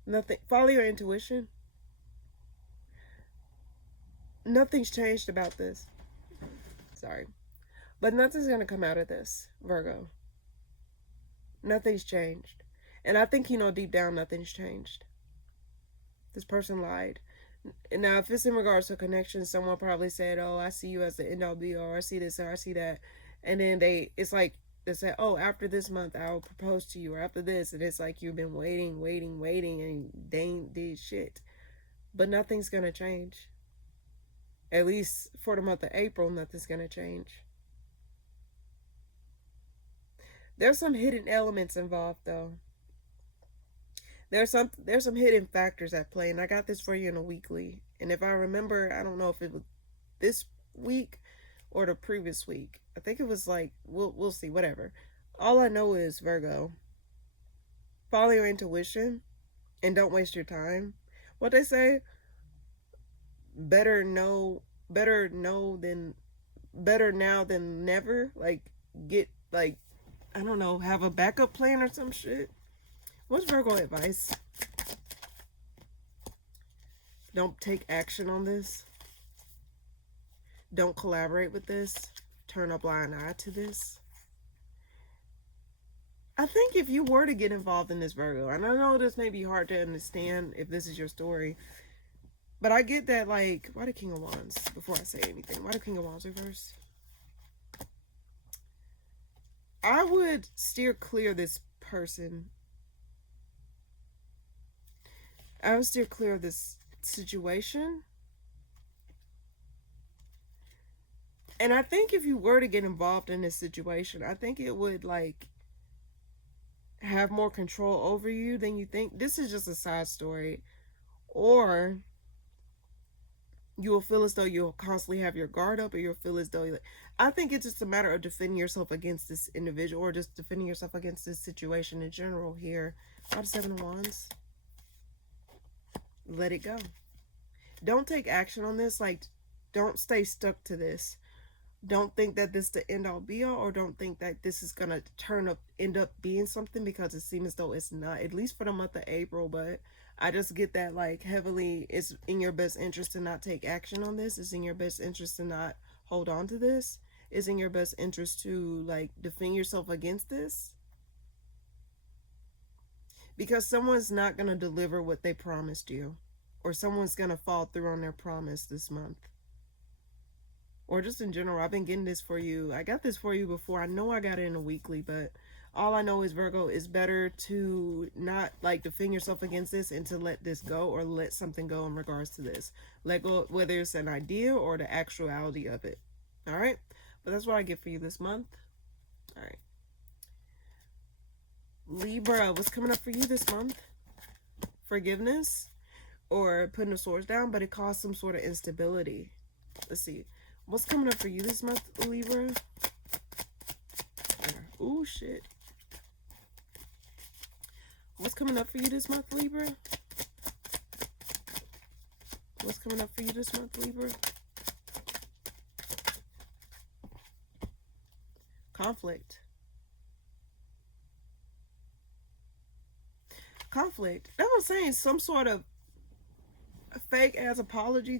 Nothing. Follow your intuition. Nothing's changed about this. Sorry. But nothing's going to come out of this, Virgo. Nothing's changed. And I think, you know, deep down, nothing's changed. This person lied. Now, if it's in regards to connection, someone probably said, oh, I see you as the end all be all, or I see this, or I see that. And then it's like, they say, oh, after this month, I'll propose to you, or after this. And it's like, you've been waiting, and they ain't did shit. But nothing's going to change. At least for the month of April, nothing's going to change. There's some hidden elements involved, though. There's some hidden factors at play, and I got this for you in a weekly. And if I remember, I don't know if it was this week or the previous week. I think it was like, we'll see, whatever. All I know is, Virgo, follow your intuition and don't waste your time. What they say, better now than never. Like, get, like, I don't know, have a backup plan or some shit. What's Virgo advice? Don't take action on this. Don't collaborate with this. Turn a blind eye to this. I think if you were to get involved in this, Virgo, and I know this may be hard to understand if this is your story, but I get that, like, why the King of Wands? Before I say anything, why the King of Wands reverse? I would steer clear of this person. I would steer clear of this situation. And I think if you were to get involved in this situation, I think it would, like, have more control over you than you think. This is just a side story. Or you will feel as though you'll constantly have your guard up, or you'll feel as though I think it's just a matter of defending yourself against this individual, or just defending yourself against this situation in general here. 7 of Wands. Let it go. Don't take action on this. Like, don't stay stuck to this. Don't think that this is the end all be all, or don't think that this is going to end up being something, because it seems as though it's not, at least for the month of April. But I just get that, like, heavily it's in your best interest to not take action on this. It's in your best interest to not hold on to this. It's in your best interest to, like, defend yourself against this. Because someone's not going to deliver what they promised you. Or someone's going to fall through on their promise this month. Or just in general, I've been getting this for you. I got this for you before. I know I got it in a weekly, but all I know is, Virgo, it's better to not, like, defend yourself against this and to let this go, or let something go in regards to this. Let go, whether it's an idea or the actuality of it. All right? But that's what I get for you this month. All right. Libra, what's coming up for you this month? Forgiveness or putting the swords down, but it caused some sort of instability. Let's see. What's coming up for you this month, Libra? Oh, shit. What's coming up for you this month, Libra? What's coming up for you this month, Libra? Conflict. Conflict. That was saying some sort of fake ass apology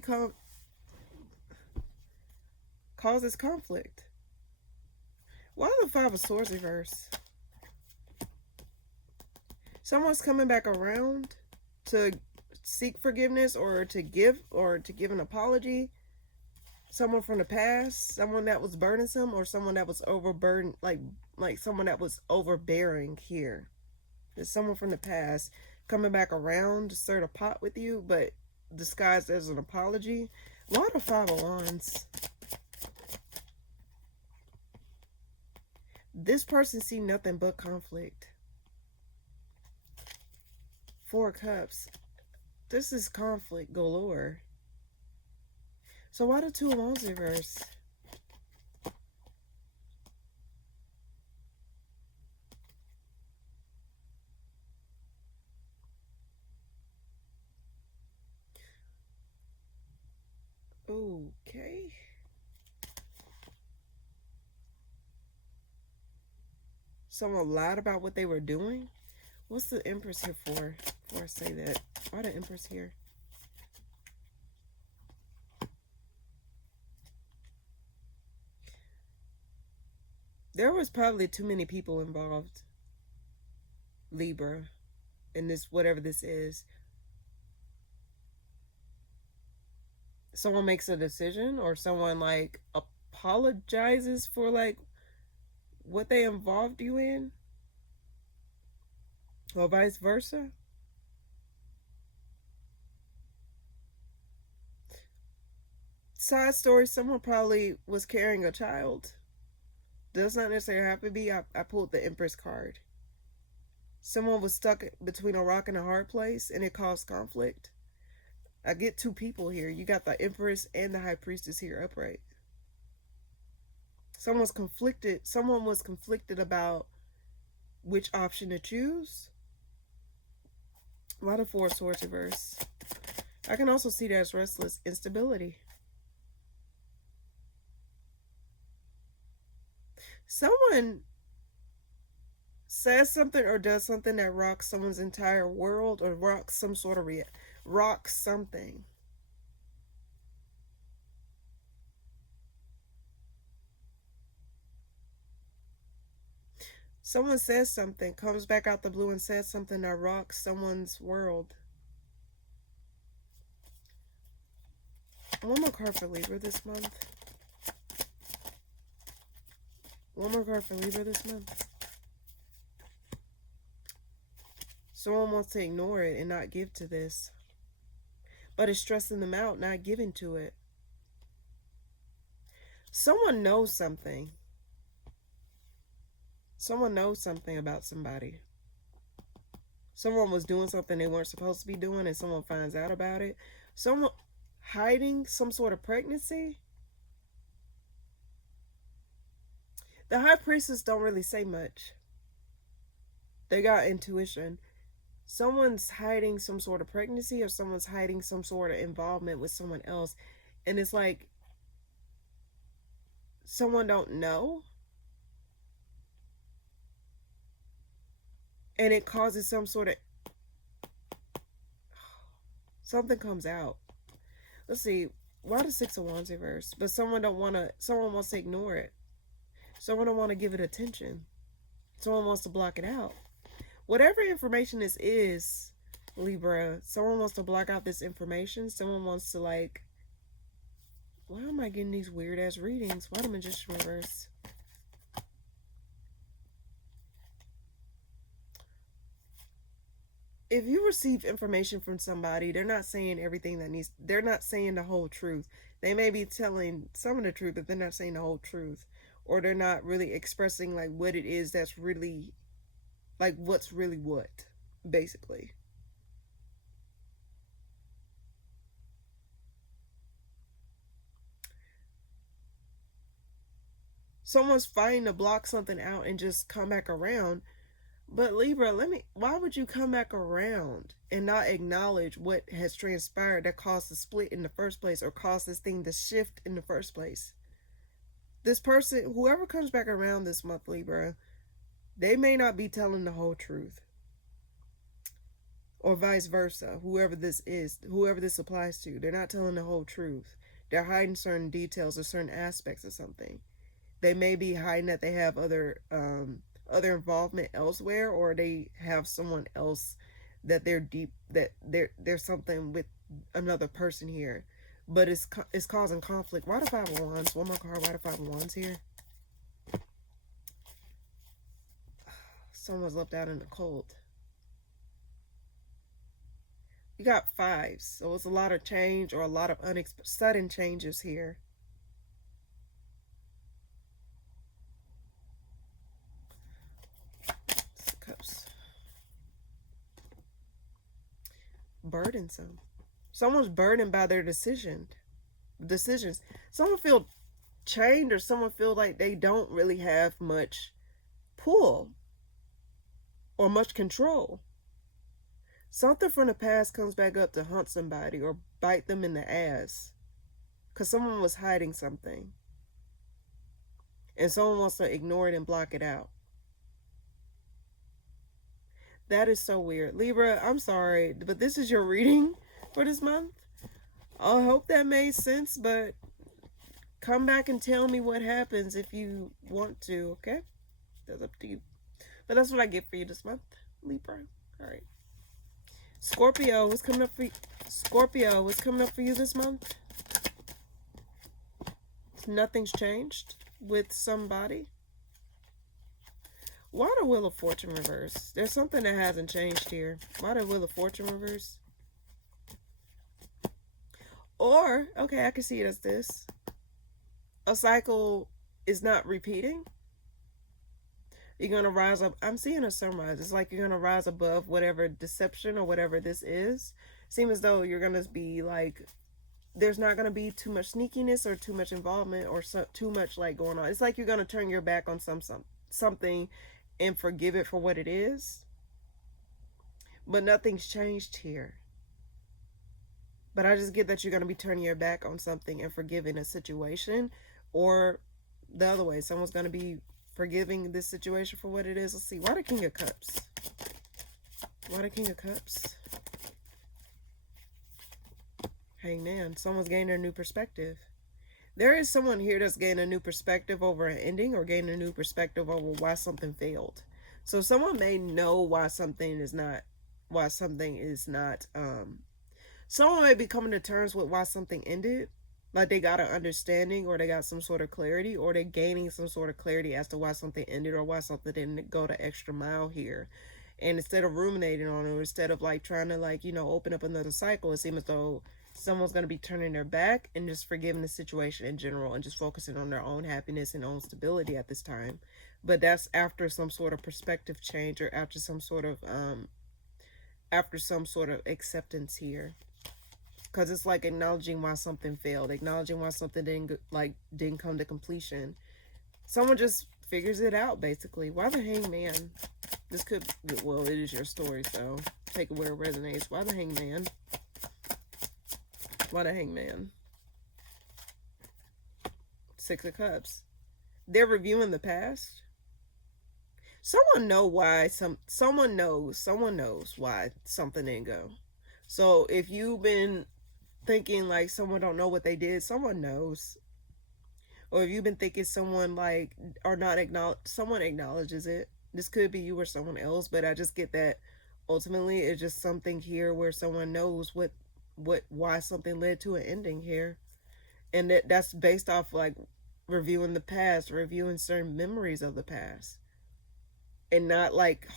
causes conflict. Why the Five of Swords reverse? Someone's coming back around to seek forgiveness or to give an apology. Someone from the past, someone that was burdensome, or someone that was overburdened, like someone that was overbearing here. There's someone from the past coming back around to stir the pot with you, but disguised as an apology. Why the Five of Wands? This person see nothing but conflict. Four of Cups. This is conflict galore. So why the Two of Wands reverse? Okay. Someone lied about what they were doing? What's the Empress here for? Before I say that. Why the Empress here? There was probably too many people involved, Libra, in this, whatever this is. Someone makes a decision, or someone like apologizes for like what they involved you in, or vice versa. Side story, someone probably was carrying a child. Does not necessarily have to be. I pulled the Empress card. Someone was stuck between a rock and a hard place, and it caused conflict. I get two people here. You got the Empress and the High Priestess here upright. Someone was conflicted about which option to choose. A lot of Four of Swords reverse. I can also see that as restless instability. Someone says something or does something that rocks someone's entire world, or rocks some sort of rocks something. Someone says something, comes back out the blue and says something that rocks someone's world. One more card for Libra this month. One more card for Libra this month. Someone wants to ignore it and not give to this, but it's stressing them out not giving to it. Someone knows something. Someone knows something about somebody. Someone was doing something they weren't supposed to be doing, and someone finds out about it. Someone hiding some sort of pregnancy. The High Priestess don't really say much. They got intuition. Someone's hiding some sort of pregnancy, or someone's hiding some sort of involvement with someone else. And it's like someone don't know. And it causes some sort of... something comes out. Let's see. Why the Six of Wands reverse? But someone wants to ignore it. Someone don't want to give it attention. Someone wants to block it out. Whatever information this is, Libra, someone wants to block out this information. Someone wants to like... Why am I getting these weird ass readings? Why the Magician reverse? If you receive information from somebody, they're not saying everything that needs... They're not saying the whole truth. They may be telling some of the truth, but they're not saying the whole truth. Or they're not really expressing like what it is that's really... like what's really what, basically. Someone's fighting to block something out and just come back around. But Libra, why would you come back around and not acknowledge what has transpired that caused the split in the first place, or caused this thing to shift in the first place? This person, whoever comes back around this month, Libra, they may not be telling the whole truth. Or vice versa, whoever this is, whoever this applies to, they're not telling the whole truth. They're hiding certain details or certain aspects of something. They may be hiding that they have other involvement elsewhere, or they have someone else that they're deep, that there's something with another person here, but it's causing conflict. Why the Five of Wands? One more card. Why the Five of Wands here? Someone's left out in the cold. You got fives, so it's a lot of change or a lot of sudden changes here. Cups. Burdensome. Someone's burdened by their decisions. Someone feel chained, or someone feel like they don't really have much pull or much control. Something from the past comes back up to haunt somebody or bite them in the ass because someone was hiding something and someone wants to ignore it and block it out. That is so weird. Libra, I'm sorry, but this is your reading for this month. I hope that made sense, but come back and tell me what happens if you want to, okay? That's up to you. But that's what I get for you this month, Libra. All right. Scorpio, what's coming up for you? Scorpio, what's coming up for you this month? Nothing's changed with somebody. Why the Wheel of Fortune reverse? There's something that hasn't changed here. Why the Wheel of Fortune reverse? Or, okay, I can see it as this. A cycle is not repeating. You're going to rise up. I'm seeing a sunrise. It's like you're going to rise above whatever deception or whatever this is. Seems as though you're going to be like, there's not going to be too much sneakiness or too much involvement or too much like going on. It's like you're going to turn your back on something and forgive it for what it is. But nothing's changed here. But I just get that you're going to be turning your back on something and forgiving a situation, or the other way, someone's going to be forgiving this situation for what it is. Let's see. Why the King of Cups? Why the King of Cups? Hangman. Someone's gaining a new perspective. There is someone here that's gaining a new perspective over an ending, or gaining a new perspective over why something failed. So someone may know why something is not, someone may be coming to terms with why something ended. Like they got an understanding, or they got some sort of clarity, or they're gaining some sort of clarity as to why something ended, or why something didn't go the extra mile here. And instead of ruminating on it, or instead of like trying to like, open up another cycle, it seems as though someone's going to be turning their back and just forgiving the situation in general and just focusing on their own happiness and own stability at this time. But that's after some sort of perspective change, or after some sort of acceptance here. Because it's like acknowledging why something failed, acknowledging why something didn't come to completion. Someone just figures it out, basically. Why the Hangman? This could, well, it is your story, so take it where it resonates. Why the Hangman? Why the Hangman? Six of Cups. They're reviewing the past. Someone knows why something didn't go. So if you've been thinking like someone don't know what they did, someone knows. Or if you've been thinking someone like or not someone acknowledges it. This could be you or someone else, but I just get that ultimately it's just something here where someone knows why something led to an ending here. And that's based off like reviewing the past, reviewing certain memories of the past. And not like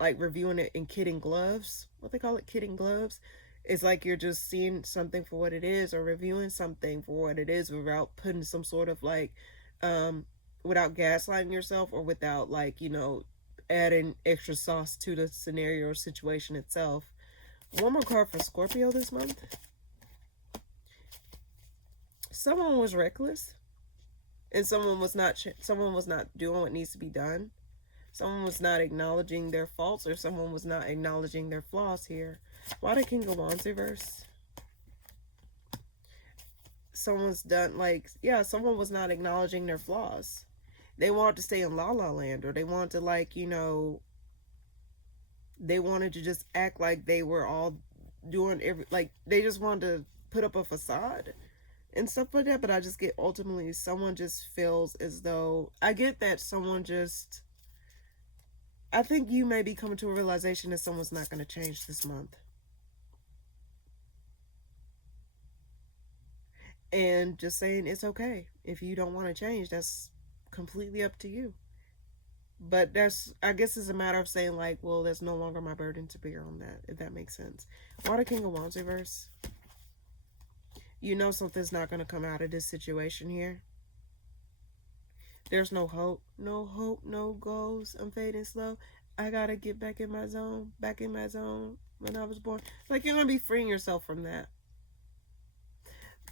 reviewing it in kidding gloves. What they call it, kidding gloves. It's like you're just seeing something for what it is, or reviewing something for what it is without putting some sort of like, without gaslighting yourself, or without like, adding extra sauce to the scenario or situation itself. One more card for Scorpio this month. Someone was reckless, and someone was not doing what needs to be done. Someone was not acknowledging their faults, or someone was not acknowledging their flaws here. Why the King of Wands reverse? Someone's done someone was not acknowledging their flaws. They wanted to stay in La La Land, or they wanted to they wanted to just act like they were all doing they just wanted to put up a facade and stuff like that, but I just get ultimately someone just feels as though, I get that someone just, I think you may be coming to a realization that someone's not going to change this month. And just saying it's okay. If you don't want to change, that's completely up to you. But that's, I guess it's a matter of saying like, well, that's no longer my burden to bear on that, if that makes sense. Water King of Wands reverse. You know something's not going to come out of this situation here. There's no hope. No hope, no goals. I'm fading slow. I got to get back in my zone. Back in my zone when I was born. Like, you're going to be freeing yourself from that.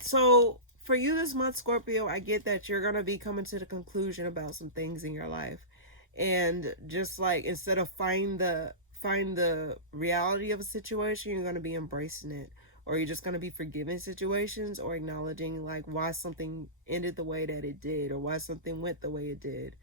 So, for you this month, Scorpio, I get that you're going to be coming to the conclusion about some things in your life. And just like, instead of find the reality of a situation, you're going to be embracing it. Or you're just going to be forgiving situations, or acknowledging like why something ended the way that it did, or why something went the way it did.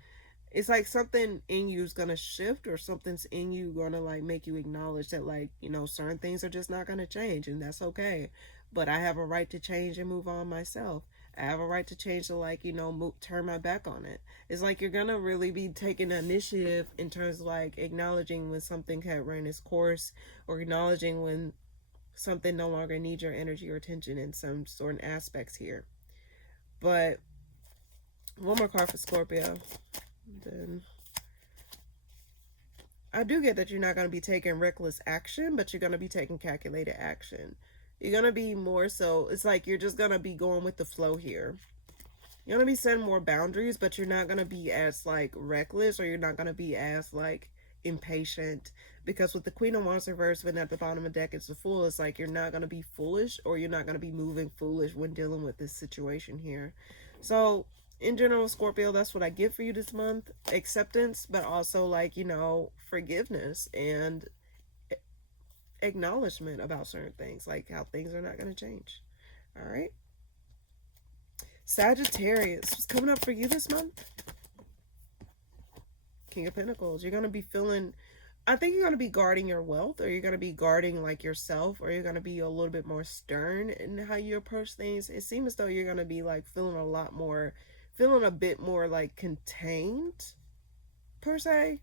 It's like something in you is going to shift, or something's in you going to like make you acknowledge that, like, you know, certain things are just not going to change, and that's okay. But I have a right to change and move on myself. I have a right to change to, like, you know, turn my back on it. It's like you're going to really be taking initiative in terms of like acknowledging when something had ran its course, or acknowledging when something no longer needs your energy or attention in some certain aspects here. But one more card for Scorpio. Then I do get that you're not going to be taking reckless action, but you're going to be taking calculated action. You're going to be more so, it's like you're just going to be going with the flow here. You're going to be setting more boundaries, but you're not going to be as like reckless, or you're not going to be as like impatient. Because with the Queen of Wands reverse, when at the bottom of the deck it's the Fool, it's like you're not going to be foolish, or you're not going to be moving foolish when dealing with this situation here. So in general, Scorpio, that's what I get for you this month. Acceptance, but also like, you know, forgiveness and acknowledgement about certain things, like how things are not going to change. All right. Sagittarius, what's coming up for you this month? King of Pentacles. You're going to be feeling, I think you're going to be guarding your wealth, or you're going to be guarding like yourself, or you're going to be a little bit more stern in how you approach things. It seems as though you're going to be like feeling a bit more like contained, per se.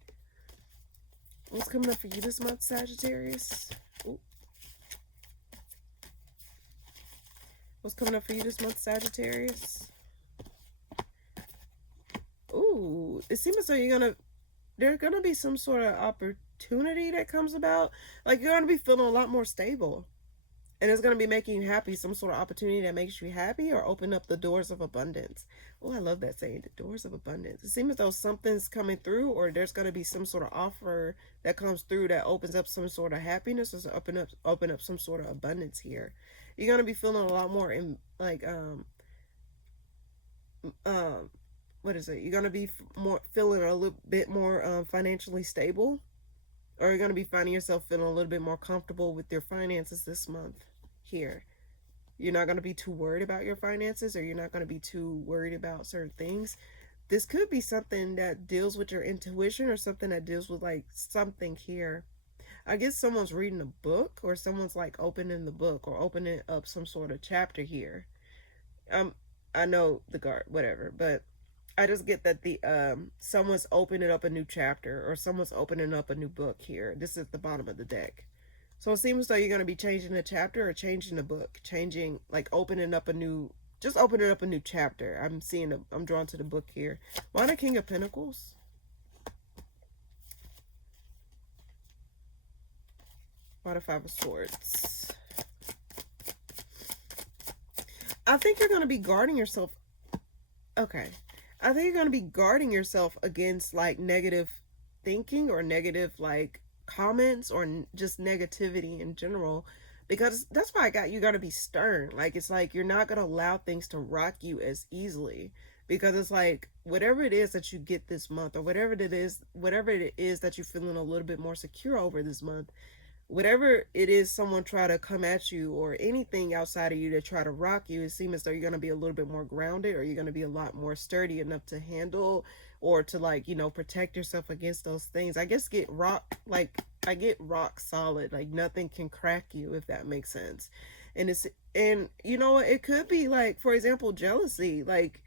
What's coming up for you this month, Sagittarius? Ooh. What's coming up for you this month, Sagittarius? Ooh, it seems as though there's gonna be some sort of opportunity that comes about. Like, you're gonna be feeling a lot more stable, and it's gonna be making you happy. Some sort of opportunity that makes you happy, or open up the doors of abundance. Oh, I love that saying, the doors of abundance. It seems as though something's coming through, or there's gonna be some sort of offer that comes through that opens up some sort of happiness, or open up some sort of abundance here. You're gonna be feeling a lot more in like what is it? You're gonna be feeling a little bit more financially stable, or you're gonna be finding yourself feeling a little bit more comfortable with your finances this month. Here, you're not gonna be too worried about your finances, or you're not gonna be too worried about certain things. This could be something that deals with your intuition, or something that deals with like something here. I guess someone's reading a book, or someone's like opening the book, or opening up some sort of chapter here. I know the guard, whatever, but I just get that the someone's opening up a new chapter, or someone's opening up a new book here. This is the bottom of the deck. So it seems like you're going to be changing the chapter, or changing the book, changing, like opening up a new chapter. I'm drawn to the book here. Why the King of Pentacles? Why the Five of Swords? I think you're going to be guarding yourself. Okay. I think you're going to be guarding yourself against like negative thinking, or negative like comments, or just negativity in general, because that's why you're going to be stern. Like, it's like you're not going to allow things to rock you as easily, because it's like whatever it is that you get this month, or whatever it is that you're feeling a little bit more secure over this month, whatever it is someone try to come at you, or anything outside of you to try to rock you, it seems as though you're going to be a little bit more grounded, or you're going to be a lot more sturdy enough to handle, or to like, you know, protect yourself against those things. I get rock solid, like nothing can crack you, if that makes sense. And you know what, it could be like, for example, jealousy. Like,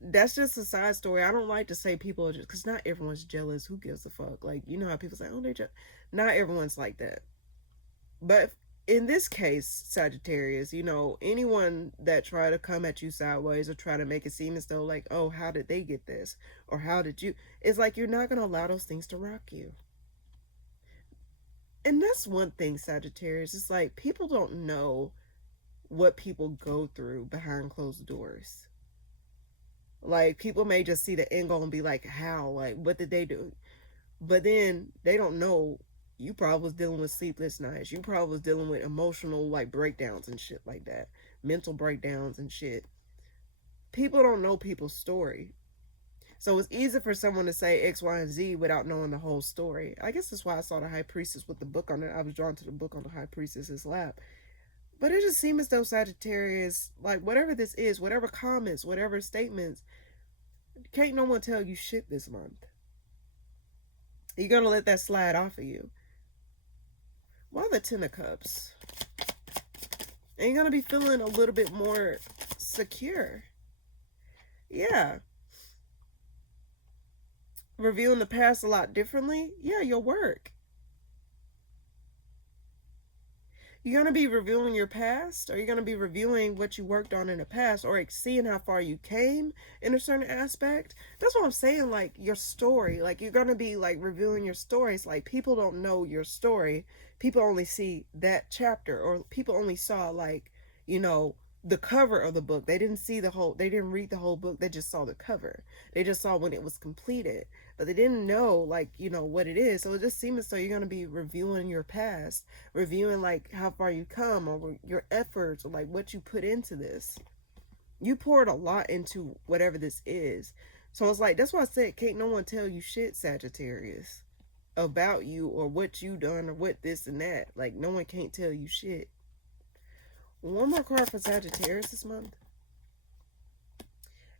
that's just a side story. I don't like to say people are just, because not everyone's jealous. Who gives a fuck? Like, you know how people say, oh, they're just, not everyone's like that. But in this case, Sagittarius, you know, anyone that try to come at you sideways or try to make it seem as though like, oh, how did they get this? Or how did you? It's like you're not going to allow those things to rock you. And that's one thing, Sagittarius. It's like people don't know what people go through behind closed doors. Like people may just see the end goal and be like, how? Like, what did they do? But then they don't know you probably was dealing with sleepless nights. You probably was dealing with emotional like breakdowns and shit like that. Mental breakdowns and shit. People don't know people's story. So it's easy for someone to say X, Y, and Z without knowing the whole story. I guess that's why I saw the High Priestess with the book on it. I was drawn to the book on the High Priestess's lap. But it just seems as though Sagittarius, like whatever this is, whatever comments, whatever statements, can't no one tell you shit this month. You're gonna let that slide off of you. Why the Ten of Cups? And you're gonna be feeling a little bit more secure. Yeah. Reviewing the past a lot differently. Yeah, your work. You're going to be reviewing your past, or you're going to be reviewing what you worked on in the past, or like seeing how far you came in a certain aspect. That's what I'm saying, like your story. Like you're going to be like reviewing your stories. Like people don't know your story. People only see that chapter, or people only saw like, you know, the cover of the book. They didn't see the whole, they didn't read the whole book. They just saw the cover. They just saw when it was completed, but they didn't know like, you know, what it is. So it just seems as though you're going to be reviewing your past, reviewing like how far you come, or your efforts, or like what you put into this. You poured a lot into whatever this is. So it's like, that's why I said, can't no one tell you shit, Sagittarius, about you or what you done or what this and that. Like no one can't tell you shit. One more card for Sagittarius this month.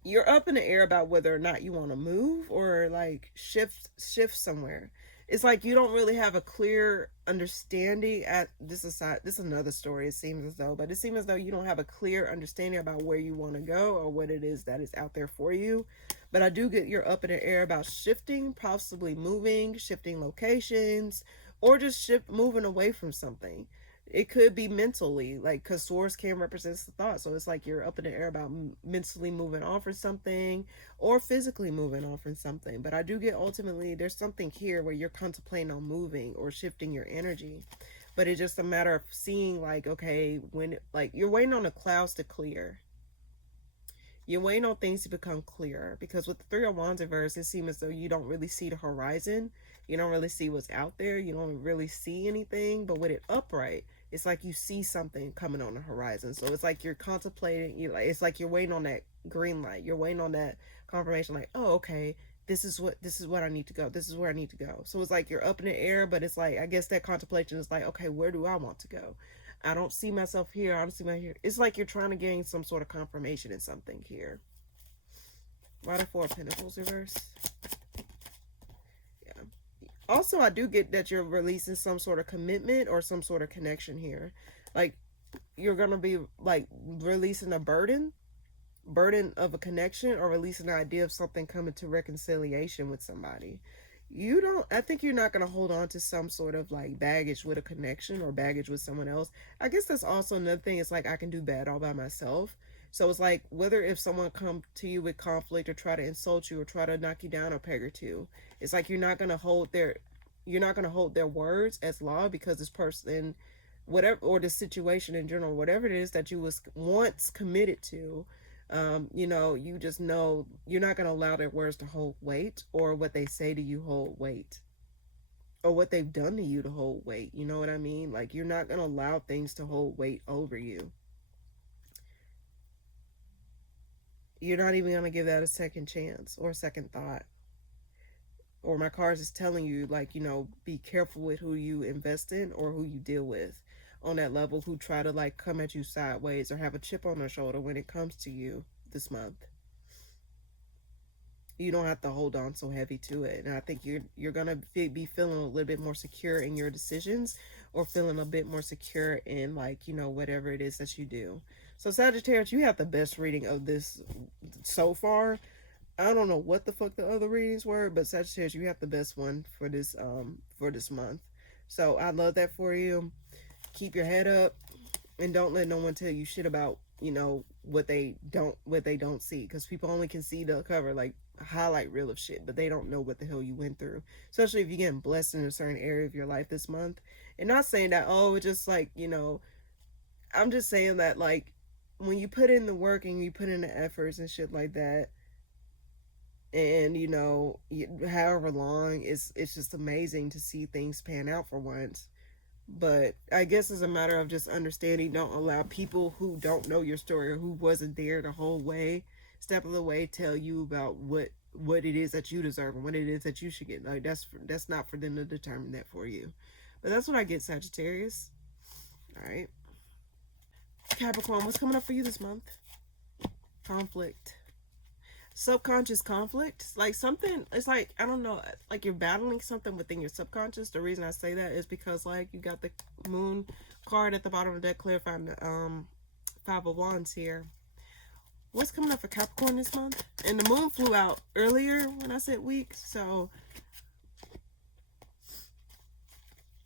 You're up in the air about whether or not you want to move or like shift somewhere. It's like you don't really have a clear understanding at this aside. This is another story, it seems as though, but it seems as though you don't have a clear understanding about where you want to go or what it is that is out there for you. But I do get you're up in the air about shifting, possibly moving, shifting locations, or just moving away from something. It could be mentally, like, because swords can represent the thought. So it's like you're up in the air about mentally moving on from something or physically moving on from something. But I do get ultimately there's something here where you're contemplating on moving or shifting your energy. But it's just a matter of seeing, like, okay, when, like, you're waiting on the clouds to clear. You're waiting on things to become clearer, because with the Three of Wands reverse, it seems as though you don't really see the horizon. You don't really see what's out there. You don't really see anything. But with it upright, it's like you see something coming on the horizon. So it's like you're contemplating. You like, it's like you're waiting on that green light. You're waiting on that confirmation. Like, oh, okay, this is what I need to go. This is where I need to go. So it's like you're up in the air, but it's like, I guess that contemplation is like, okay, where do I want to go? I don't see myself here. I don't see my here. It's like you're trying to gain some sort of confirmation in something here. Why the Four of Pentacles reverse? Yeah. Also, I do get that you're releasing some sort of commitment or some sort of connection here. Like, you're going to be, like, releasing a burden of a connection, or releasing the idea of something coming to reconciliation with somebody. I think you're not going to hold on to some sort of like baggage with a connection or baggage with someone else. I guess that's also another thing. It's like I can do bad all by myself. So it's like whether if someone come to you with conflict or try to insult you or try to knock you down a peg or two, it's like you're not going to hold their words as law, because this person, whatever, or the situation in general, whatever it is that you was once committed to, you know, you just know you're not going to allow their words to hold weight, or what they say to you hold weight, or what they've done to you to hold weight. You know what I mean? Like, you're not going to allow things to hold weight over you. You're not even going to give that a second chance or a second thought. Or my cards is telling you, like, you know, be careful with who you invest in or who you deal with on that level, who try to like come at you sideways or have a chip on their shoulder when it comes to you this month. You don't have to hold on so heavy to it. And I think you're gonna be feeling a little bit more secure in your decisions or feeling a bit more secure in, like, you know, whatever it is that you do. So Sagittarius, you have the best reading of this so far. I don't know what the fuck the other readings were, but Sagittarius, you have the best one for this month. So I love that for you. Keep your head up and don't let no one tell you shit about, you know, what they don't see, because people only can see the cover, like highlight reel of shit, but they don't know what the hell you went through, especially if you're getting blessed in a certain area of your life this month. And not saying that, oh, it's just like, you know, I'm just saying that, like, when you put in the work and you put in the efforts and shit like that, and you know, however long, it's just amazing to see things pan out for once. But I guess it's a matter of just understanding. Don't allow people who don't know your story or who wasn't there the whole way, step of the way, tell you about what it is that you deserve and what it is that you should get. Like, that's not for them to determine that for you. But that's what I get, Sagittarius. All right. Capricorn, what's coming up for you this month? Conflict. Subconscious conflict. Like something, it's like, I don't know, like you're battling something within your subconscious. The reason I say that is because, like, you got the moon card at the bottom of the deck clarifying the Five of Wands here. What's coming up for Capricorn this month? And the moon flew out earlier when I said week, so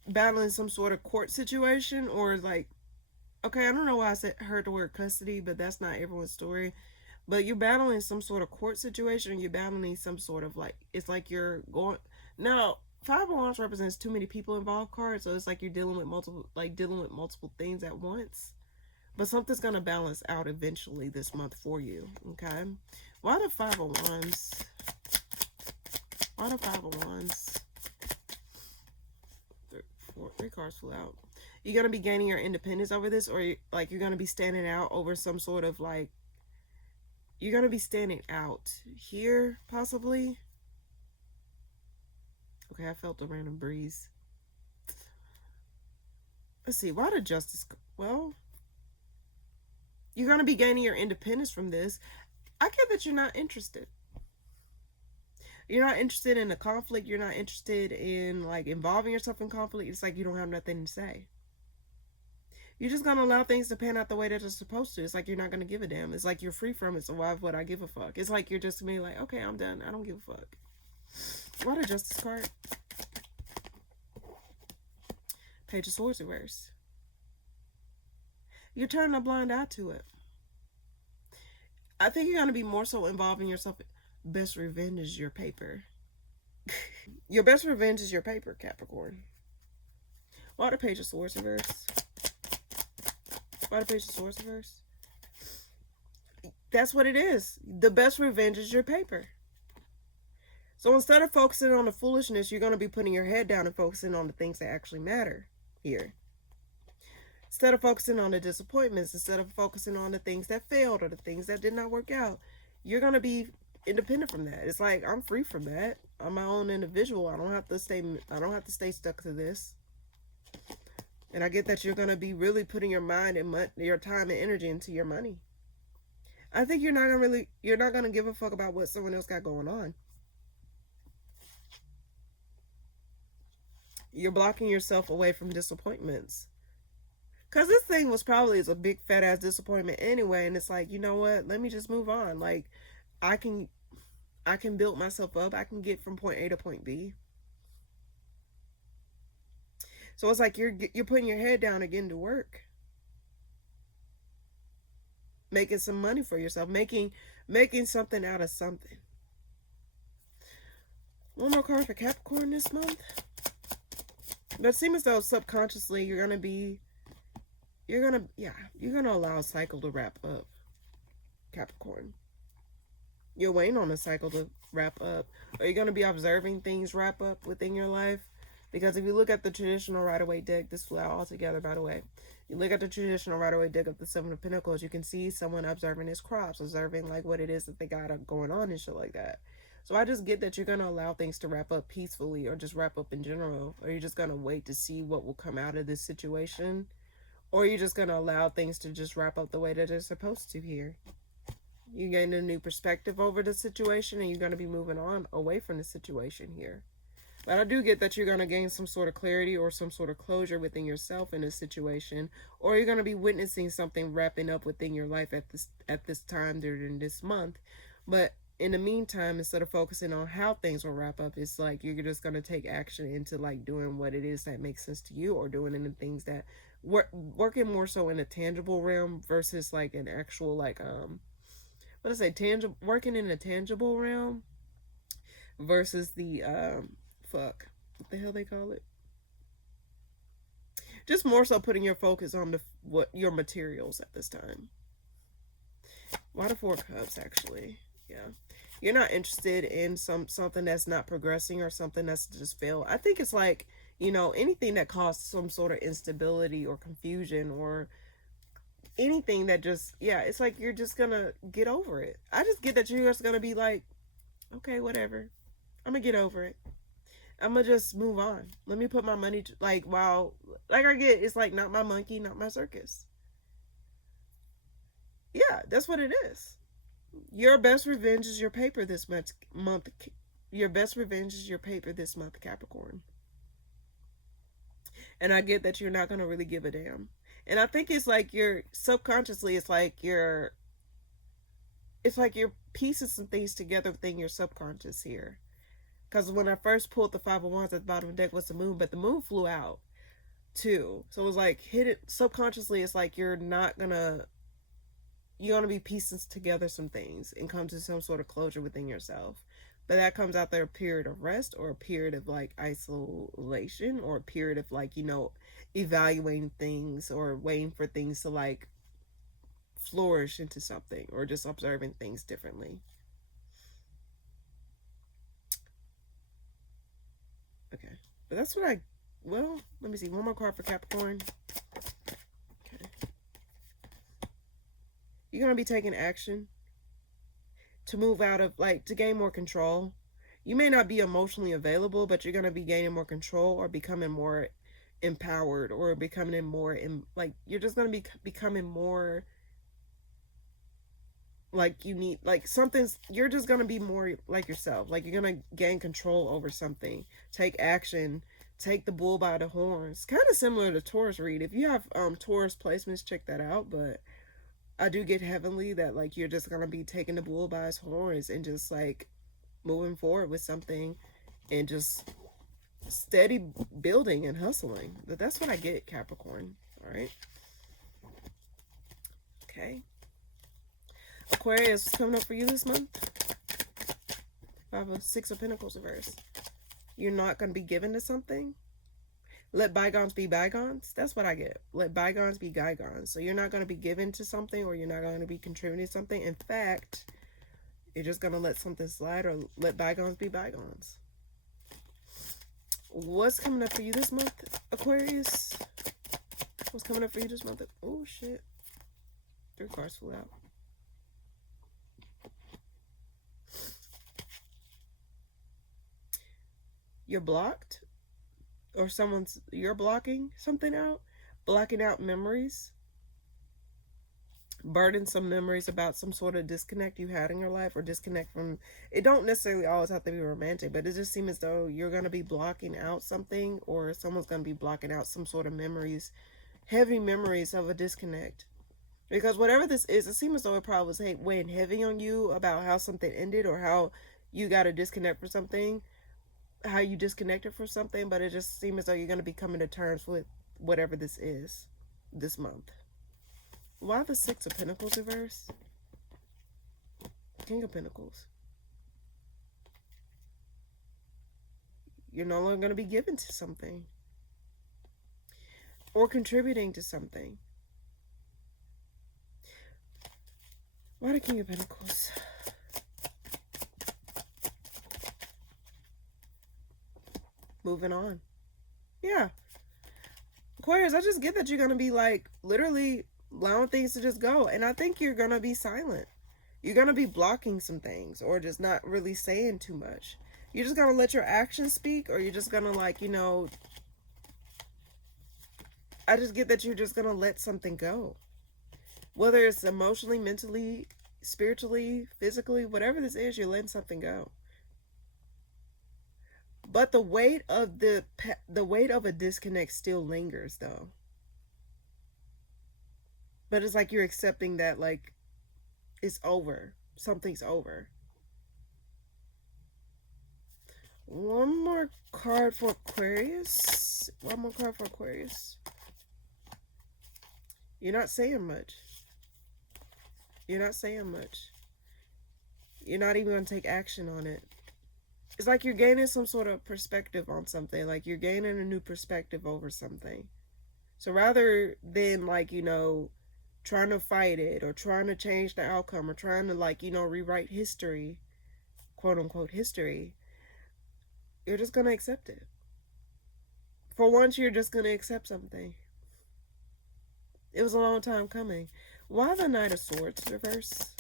battling some sort of court situation, or like, okay, I don't know why I heard the word custody, but that's not everyone's story. But you're battling some sort of court situation. You're battling some sort of, like, it's like you're going. Now, Five of Wands represents too many people involved card, so it's like you're dealing with multiple things at once. But something's gonna balance out eventually this month for you. Okay. Why the Five of Wands? Why the Five of Wands? Three cards flew out. You're gonna be gaining your independence over this, or like you're gonna be standing out over some sort of, like, you're going to be standing out here, possibly. Okay, I felt a random breeze. Let's see, why the Justice? Well, you're going to be gaining your independence from this. I get that you're not interested. You're not interested in the conflict. You're not interested in, like, involving yourself in conflict. It's like you don't have nothing to say. You're just going to allow things to pan out the way that they're supposed to. It's like you're not going to give a damn. It's like you're free from it, so why would I give a fuck? It's like you're just going to be like, okay, I'm done. I don't give a fuck. What a Justice card. Page of Swords reverse. You're turning a blind eye to it. I think you're going to be more so involving yourself. Best revenge is your paper. Your best revenge is your paper, Capricorn. Why the Page of Swords reverse? Why the Page of Swords reverse? That's what it is. The best revenge is your paper. So instead of focusing on the foolishness, you're going to be putting your head down and focusing on the things that actually matter here. Instead of focusing on the disappointments, instead of focusing on the things that failed or the things that did not work out, you're going to be independent from that. It's like, I'm free from that. I'm my own individual. I don't have to stay stuck to this. And I get that you're going to be really putting your mind and your time and energy into your money. I think you're not going to give a fuck about what someone else got going on. You're blocking yourself away from disappointments. Because this thing was probably a big fat ass disappointment anyway. And it's like, you know what? Let me just move on. Like, I can build myself up. I can get from point A to point B. So it's like you're putting your head down again to work. Making some money for yourself. Making something out of something. One more card for Capricorn this month. But it seems as though subconsciously you're gonna allow a cycle to wrap up, Capricorn. You're waiting on a cycle to wrap up. Are you gonna be observing things wrap up within your life? Because if you look at the traditional Rider-Waite deck, this flew out altogether, by the way. You look at the traditional Rider-Waite deck of the Seven of Pentacles, you can see someone observing his crops, observing like what it is that they got going on and shit like that. So I just get that you're going to allow things to wrap up peacefully, or just wrap up in general. Or you're just going to wait to see what will come out of this situation. Or you're just going to allow things to just wrap up the way that they're supposed to here. You gain a new perspective over the situation, and you're going to be moving on away from the situation here. But I do get that you're going to gain some sort of clarity or some sort of closure within yourself in this situation, or you're going to be witnessing something wrapping up within your life at this time during this month. But in the meantime, instead of focusing on how things will wrap up, it's like you're just going to take action into like doing what it is that makes sense to you, or doing the things that working more so in a tangible realm versus like an actual like what I say, tangible, working in a tangible realm versus the what the hell they call it, just more so putting your focus on what your materials at this time. Why the Four of Cups? Actually, yeah, you're not interested in something that's not progressing or something that's just failed. I think it's like, you know, anything that causes some sort of instability or confusion or anything that just, yeah, it's like you're just gonna get over it. I just get that you're just gonna be like, okay, whatever, I'm gonna get over it, I'm gonna just move on. Let me put my money to, like, wow, like I get, it's like not my monkey, not my circus. Yeah, that's what it is. Your best revenge is your paper this month. Your best revenge is your paper this month, Capricorn. And I get that you're not gonna really give a damn. And I think it's like you're subconsciously, it's like you're piecing some things together within your subconscious here. Because when I first pulled the Five of Wands, at the bottom of the deck was the moon, but the moon flew out too. So it was like hidden subconsciously. It's like you're gonna be piecing together some things and come to some sort of closure within yourself. But that comes out there a period of rest, or a period of like isolation, or a period of like, you know, evaluating things or waiting for things to like flourish into something, or just observing things differently. Okay, but that's what well, let me see, one more card for Capricorn. Okay, you're gonna be taking action to move out of, like, to gain more control. You may not be emotionally available, but you're going to be gaining more control, or becoming more empowered, or becoming more like you're just going to be becoming more like you need, like something's, you're just going to be more like yourself. Like you're going to gain control over something, take action, take the bull by the horns. Kind of similar to Taurus read. If you have Taurus placements, check that out. But I do get heavenly that like you're just gonna be taking the bull by his horns and just like moving forward with something and just steady building and hustling. But that's what I get, Capricorn. All right. Okay. Aquarius, what's coming up for you this month? Six of Pentacles reverse. You're not gonna be given to something. Let bygones be bygones. That's what I get. Let bygones be bygones. So you're not going to be given to something, or you're not going to be contributing to something. In fact, you're just going to let something slide, or let bygones be bygones. What's coming up for you this month, Aquarius? What's coming up for you this month? Oh, shit. 3 cards flew out. You're blocked. Or you're blocking something out, blocking out memories, burdensome memories about some sort of disconnect you had in your life, or disconnect from, it don't necessarily always have to be romantic, but it just seems as though you're going to be blocking out something, or someone's going to be blocking out some sort of memories, heavy memories of a disconnect. Because whatever this is, it seems as though it probably was weighing heavy on you about how something ended, or how you got to disconnect from something, how you disconnected from something. But it just seems as though you're going to be coming to terms with whatever this is this month. Why the Six of Pentacles reverse? King of Pentacles. You're no longer going to be given to something, or contributing to something. Why the King of Pentacles? Moving on. Yeah. Aquarius, I just get that you're going to be like literally allowing things to just go. And I think you're going to be silent. You're going to be blocking some things, or just not really saying too much. You're just going to let your actions speak, or you're just going to, like, you know, I just get that you're just going to let something go. Whether it's emotionally, mentally, spiritually, physically, whatever this is, you're letting something go. But the weight of a disconnect still lingers though. But it's like you're accepting that, like, it's over. Something's over. One more card for Aquarius. One more card for Aquarius. You're not saying much. You're not saying much. You're not even going to take action on it. It's like you're gaining some sort of perspective on something. Like you're gaining a new perspective over something. So rather than, like, you know, trying to fight it or trying to change the outcome or trying to, like, you know, rewrite history, quote unquote history, you're just going to accept it. For once, you're just going to accept something. It was a long time coming. Why the Knight of Swords reverse?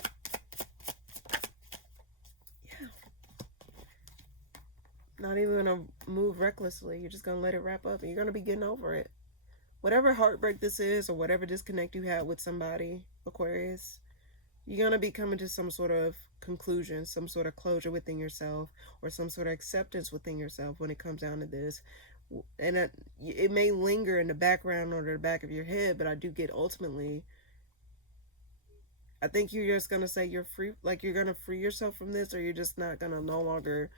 Yeah. Not even going to move recklessly. You're just going to let it wrap up and you're going to be getting over it. Whatever heartbreak this is or whatever disconnect you had with somebody, Aquarius, you're going to be coming to some sort of conclusion, some sort of closure within yourself or some sort of acceptance within yourself when it comes down to this. And it may linger in the background or the back of your head, but I do get ultimately, I think you're just going to say you're free, like you're going to free yourself from this, or you're just not going to no longer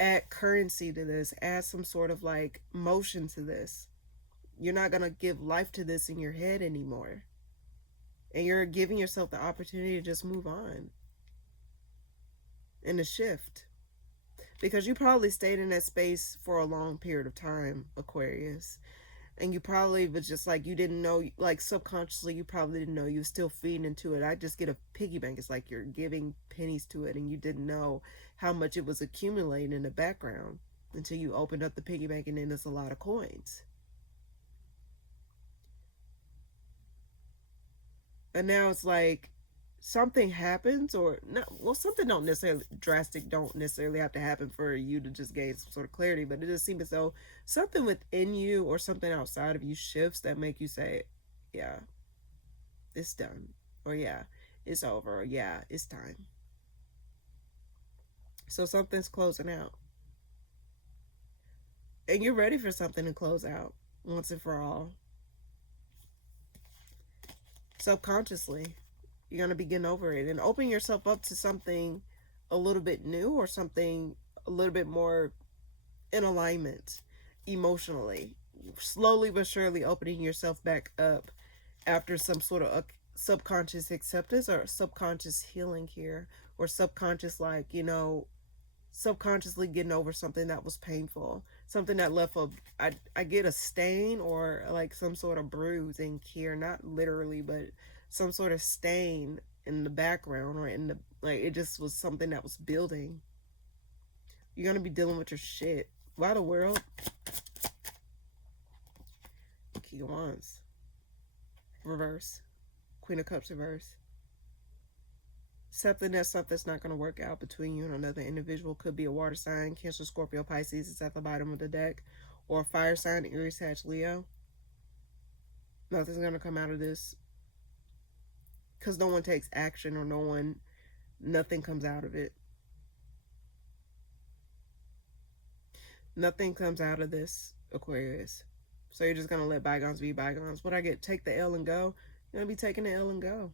add currency to this, add some sort of like motion to this. You're not going to give life to this in your head anymore. And you're giving yourself the opportunity to just move on and to shift. Because you probably stayed in that space for a long period of time, Aquarius. And you probably was just like, you didn't know, like subconsciously, you probably didn't know you were still feeding into it. I just get a piggy bank. It's like you're giving pennies to it and you didn't know how much it was accumulating in the background until you opened up the piggy bank and then there's a lot of coins. And now it's like something happens, or not, well, something don't necessarily don't necessarily have to happen for you to just gain some sort of clarity, but it just seems as though something within you or something outside of you shifts that make you say, yeah, it's done, or yeah, it's over, or yeah, it's time. So something's closing out and you're ready for something to close out once and for all. Subconsciously, you're going to be getting over it and open yourself up to something a little bit new or something a little bit more in alignment emotionally. Slowly but surely opening yourself back up after some sort of subconscious acceptance or subconscious healing here, or subconscious, like, you know, subconsciously getting over something that was painful, something that left I get a stain or like some sort of bruise in here, not literally, but some sort of stain in the background or in the, like, it just was something that was building. You're gonna be dealing with your shit. Why the world? King of Wands reverse, Queen of Cups reverse. Something's not going to work out between you and another individual. Could be a water sign, Cancer, Scorpio, Pisces. It's at the bottom of the deck. Or a fire sign, Aries, Sag, Leo. Nothing's going to come out of this. Because no one takes action, or nothing comes out of it. Nothing comes out of this, Aquarius. So you're just going to let bygones be bygones. What I get, take the L and go. You're going to be taking the L and go.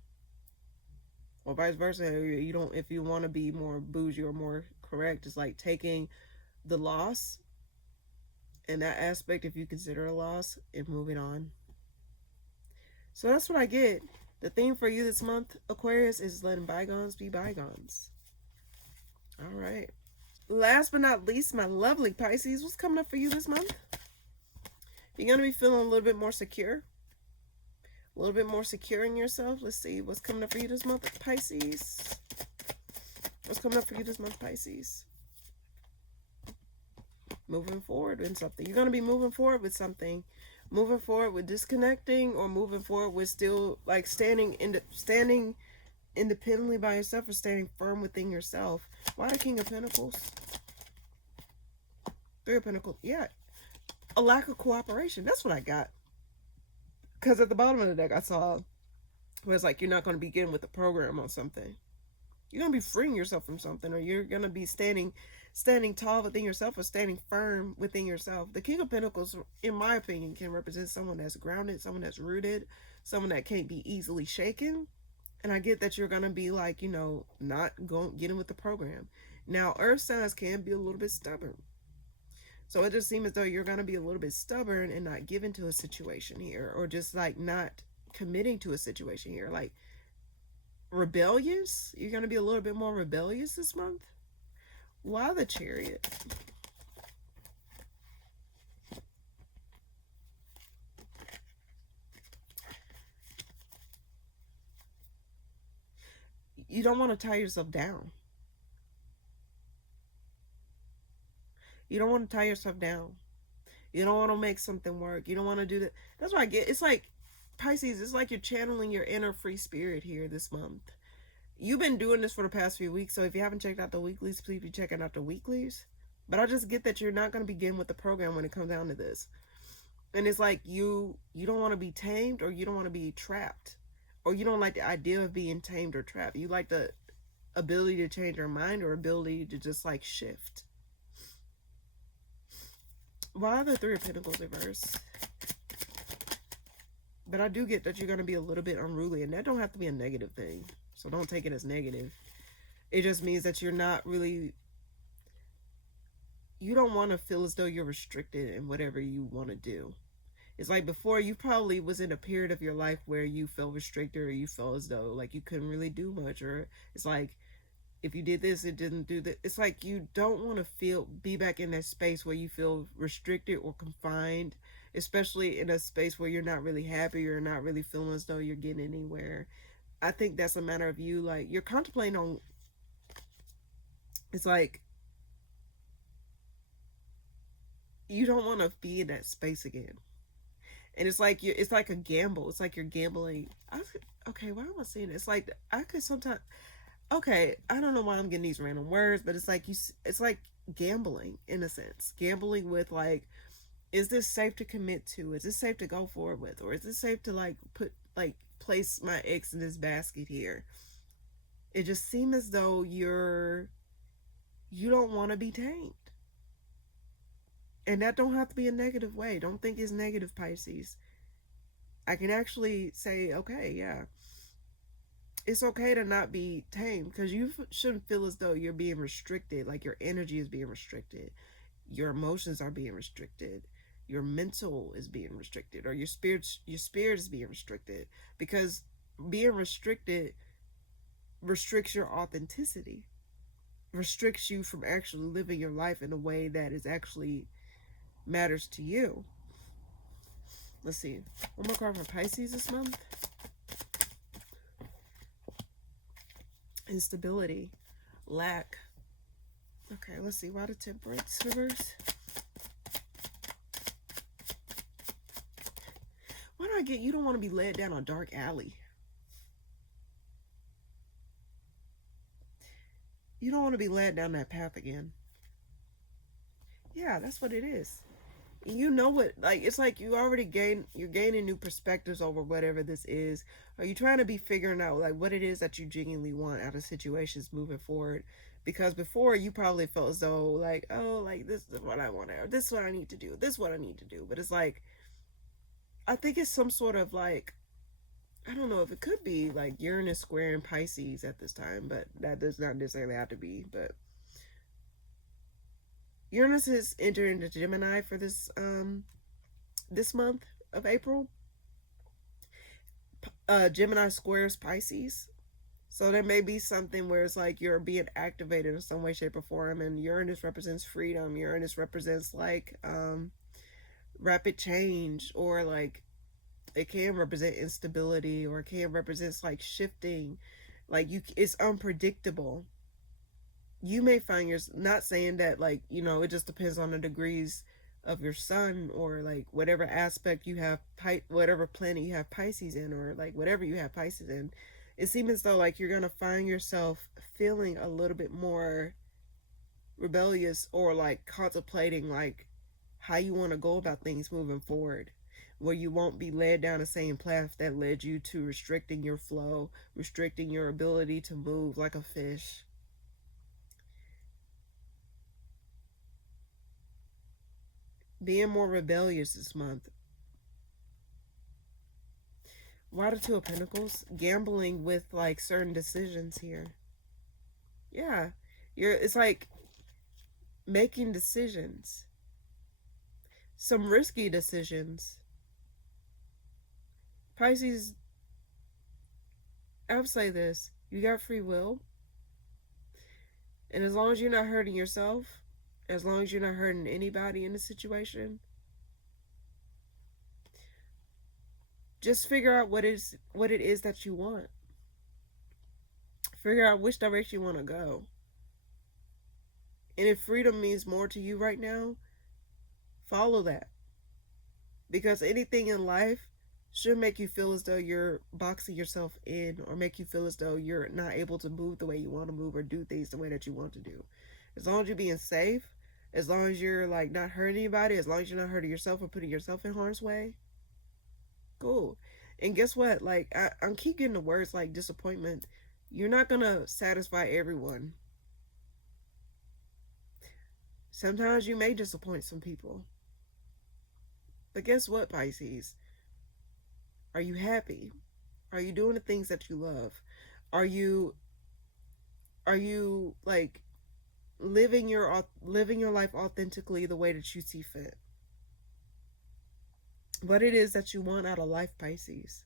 Or vice versa. You don't, if you want to be more bougie or more correct, it's like taking the loss and that aspect, if you consider a loss, and moving on. So that's what I get. The theme for you this month, Aquarius, is letting bygones be bygones. All right. Last but not least, my lovely Pisces, what's coming up for you this month? You're going to be feeling a little bit more secure. A little bit more secure in yourself. Let's see what's coming up for you this month, Pisces. What's coming up for you this month, Pisces? Moving forward in something. You're going to be moving forward with something. Moving forward with disconnecting, or moving forward with still like standing independently by yourself, or standing firm within yourself. Why the King of Pentacles? Three of Pentacles. Yeah. A lack of cooperation. That's what I got. Because at the bottom of the deck, I saw where it's like you're not going to begin with a program on something. You're going to be freeing yourself from something, or you're going to be standing tall within yourself, or standing firm within yourself. The King of Pentacles, in my opinion, can represent someone that's grounded, someone that's rooted, someone that can't be easily shaken. And I get that you're going to be like, not getting with the program. Now, earth signs can be a little bit stubborn. So it just seems as though you're going to be a little bit stubborn and not giving to a situation here, or just like not committing to a situation here. Like rebellious. You're going to be a little bit more rebellious this month. Why the Chariot? You don't want to tie yourself down. You don't want to tie yourself down. You don't want to make something work. You don't want to do that. That's what I get. It's like, Pisces, it's like you're channeling your inner free spirit here this month. You've been doing this for the past few weeks, so if you haven't checked out the weeklies, please be checking out the weeklies. But I just get that you're not going to begin with the program when it comes down to this. And it's like you don't want to be tamed, or you don't want to be trapped. Or you don't like the idea of being tamed or trapped. You like the ability to change your mind, or ability to just like shift. Why the Three of Pentacles reverse? But I do get that you're going to be a little bit unruly, and that don't have to be a negative thing. So don't take it as negative. It just means that you're not really, you don't want to feel as though you're restricted in whatever you want to do. It's like before, you probably was in a period of your life where you felt restricted, or you felt as though like you couldn't really do much, or it's like if you did this, it didn't do that. It's like you don't want to be back in that space where you feel restricted or confined, especially in a space where you're not really happy, or not really feeling as though you're getting anywhere. I think that's a matter of you, like, you're contemplating on, it's like, you don't want to be in that space again. And it's like it's like a gamble. It's like you're gambling. Okay, why am I saying it? It's like I could sometimes. Okay, I don't know why I'm getting these random words, but it's like it's like gambling in a sense. Gambling with like, is this safe to commit to? Is this safe to go forward with? Or is this safe to like place my eggs in this basket here? It just seems as though you don't want to be tamed. And that don't have to be a negative way. Don't think it's negative, Pisces. I can actually say, okay, yeah. It's okay to not be tamed, because you shouldn't feel as though you're being restricted, like your energy is being restricted. Your emotions are being restricted. Your mental is being restricted, or your spirit is being restricted, because being restricted restricts your authenticity, restricts you from actually living your life in a way that is actually matters to you. Let's see. One more card for Pisces this month. Instability. Lack. Okay, let's see. Why the Temperance reverse? Why do I get you don't want to be led down a dark alley? You don't want to be led down that path again. Yeah, that's what it is. You know what, like, it's like you're gaining new perspectives over whatever this is. Are you trying to be figuring out like what it is that you genuinely want out of situations moving forward? Because before, you probably felt as though like, oh, like this is what I want, or this is what I need to do, this is what I need to do. But it's like, I think it's some sort of like, I don't know if it could be like Uranus square in Pisces at this time, but that does not necessarily have to be. But Uranus is entering into Gemini for this month of April. Gemini squares Pisces. So there may be something where it's like you're being activated in some way, shape, or form. And Uranus represents freedom. Uranus represents like rapid change, or like it can represent instability, or it can represent like shifting. Like it's unpredictable. You may find not saying that like, it just depends on the degrees of your sun, or like whatever aspect you have, whatever planet you have Pisces in, or like whatever you have Pisces in. It seems as though like you're going to find yourself feeling a little bit more rebellious, or like contemplating like how you want to go about things moving forward. where you won't be led down the same path that led you to restricting your flow, restricting your ability to move like a fish. Being more rebellious this month. Why the Two of Pentacles? Gambling with like certain decisions here. Yeah. It's like making decisions. Some risky decisions. Pisces, I'll say this. You got free will. And as long as you're not hurting yourself, as long as you're not hurting anybody in the situation, just figure out what it is that you want. Figure out which direction you want to go. And if freedom means more to you right now, follow that. Because anything in life should make you feel as though you're boxing yourself in, or make you feel as though you're not able to move the way you want to move or do things the way that you want to do. As long as you're being safe, as long as you're like not hurting anybody, as long as you're not hurting yourself or putting yourself in harm's way, cool. And guess what? Like, I'm keep getting the words like disappointment. You're not gonna satisfy everyone. Sometimes you may disappoint some people. But guess what, Pisces? Are you happy? Are you doing the things that you love? Are you like living your life authentically the way that you see fit? What it is that you want out of life, Pisces.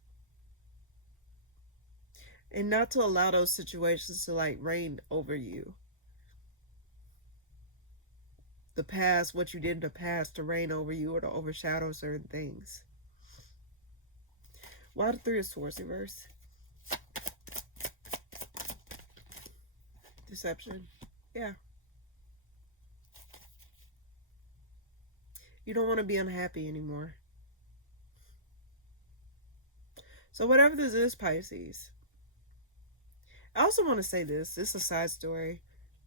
And not to allow those situations to like reign over you. The past, what you did in the past, to reign over you or to overshadow certain things. Why the Three of Swords reverse? Deception. Yeah. You don't want to be unhappy anymore. So whatever this is, Pisces. I also want to say this. This is a side story.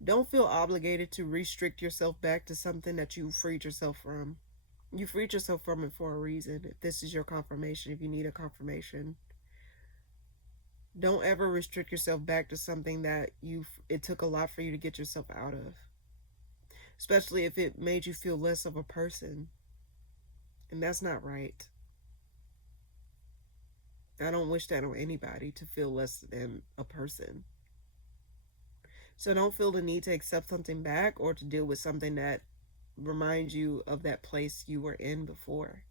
Don't feel obligated to restrict yourself back to something that you freed yourself from. You freed yourself from it for a reason. If this is your confirmation, if you need a confirmation, don't ever restrict yourself back to something that it took a lot for you to get yourself out of. Especially if it made you feel less of a person. And that's not right. I don't wish that on anybody, to feel less than a person. So don't feel the need to accept something back or to deal with something that reminds you of that place you were in before.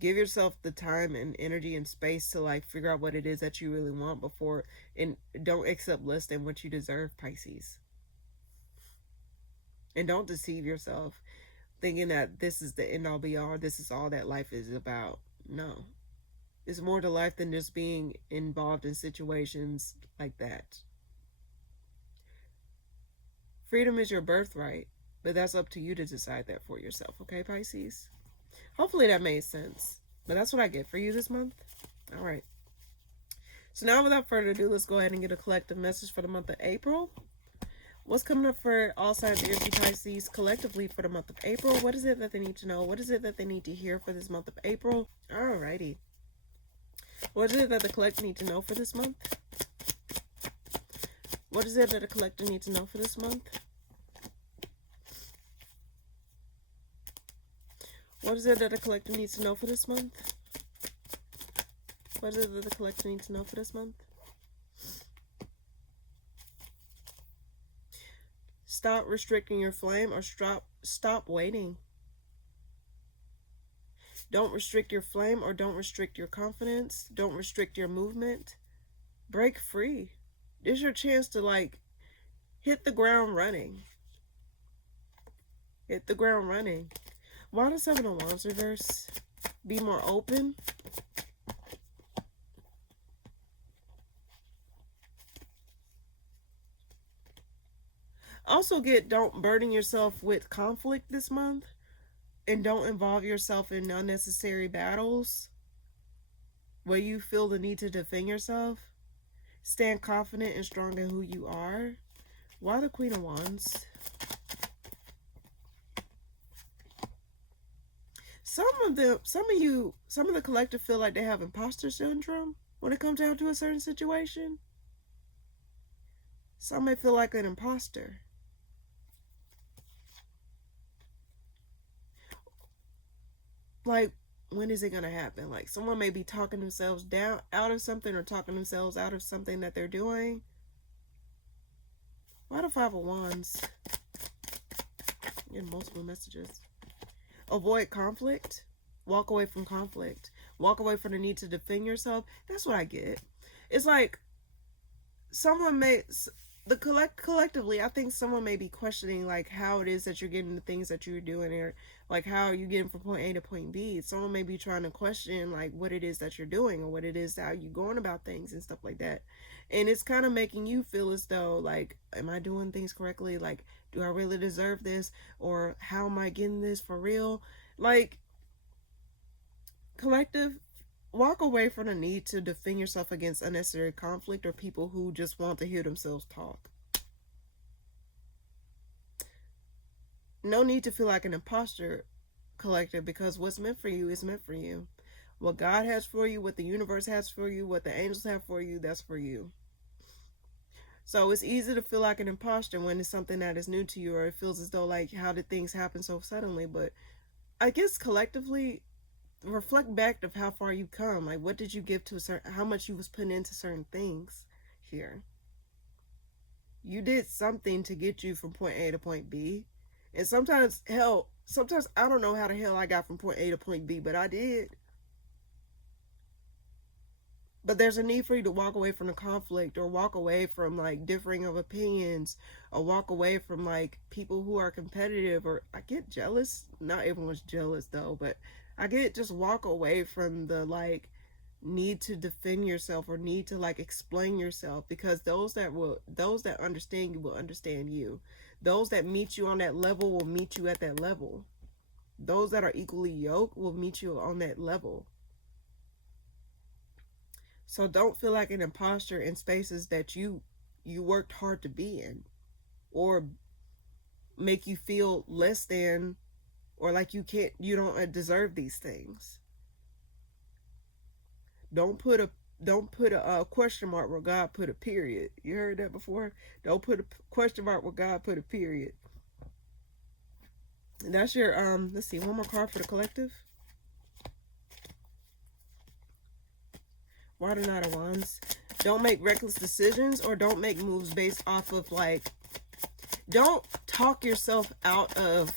Give yourself the time and energy and space to like figure out what it is that you really want before, and don't accept less than what you deserve, Pisces. And don't deceive yourself thinking that this is the end all be all, this is all that life is about. No. It's more to life than just being involved in situations like that. Freedom is your birthright, but that's up to you to decide that for yourself, okay, Pisces? Hopefully that made sense. But that's what I get for you this month. All right. So now without further ado, let's go ahead and get a collective message for the month of April. What's coming up for all signs, Aries and Pisces collectively for the month of April? What is it that they need to know? What is it that they need to hear for this month of April? Alrighty. What is it that the collective need to know for this month? What is it that the collective needs to know for this month? What is it that the collective needs to know for this month? What is it that the collective needs to know for this month? Stop restricting your flame, or stop waiting. Don't restrict your flame, or don't restrict your confidence. Don't restrict your movement. Break free. This is your chance to like hit the ground running. Hit the ground running. Why the Seven of Wands reverse? Be more open. Also don't burden yourself with conflict this month, and don't involve yourself in unnecessary battles where you feel the need to defend yourself. Stand confident and strong in who you are. Why the Queen of Wands? Some of the collective feel like they have imposter syndrome when it comes down to a certain situation. Some may feel like an imposter. Like, when is it going to happen? Like, someone may be talking themselves down out of something, or talking themselves out of something that they're doing. Why the Five of Wands? I'm getting multiple messages. Avoid conflict. Walk away from conflict. Walk away from the need to defend yourself. That's what I get. It's like someone may, collectively, I think someone may be questioning like how it is that you're getting the things that you're doing, or like how are you getting from point A to point B. Someone may be trying to question like what it is that you're doing, or what it is, how you going about things and stuff like that. And it's kind of making you feel as though like, am I doing things correctly? Like, do I really deserve this? Or how am I getting this for real? Like, collective, walk away from the need to defend yourself against unnecessary conflict or people who just want to hear themselves talk. No need to feel like an imposter, collective, because what's meant for you is meant for you. What God has for you, what the universe has for you, what the angels have for you, that's for you. So it's easy to feel like an imposter when it's something that is new to you, or it feels as though like, how did things happen so suddenly? But I guess collectively, reflect back of how far you've come. Like, what did you give to a certain, how much you was putting into certain things here. You did something to get you from point A to point B. And sometimes, hell, sometimes I don't know how the hell I got from point A to point B, but I did. But there's a need for you to walk away from the conflict, or walk away from like differing of opinions, or walk away from like people who are competitive, or I get jealous. Not everyone's jealous though, but I get, just walk away from the like need to defend yourself, or need to like explain yourself, because those that understand you will understand you. Those that meet you on that level will meet you at that level. Those that are equally yoked will meet you on that level. So don't feel like an imposter in spaces that you worked hard to be in, or make you feel less than, or like you don't deserve these things. Don't put a question mark where God put a period. You heard that before? Don't put a question mark where God put a period. And that's your let's see, one more card for the collective. Why the Knight of Wands? Don't make reckless decisions, or don't make moves based off of like, don't talk yourself out of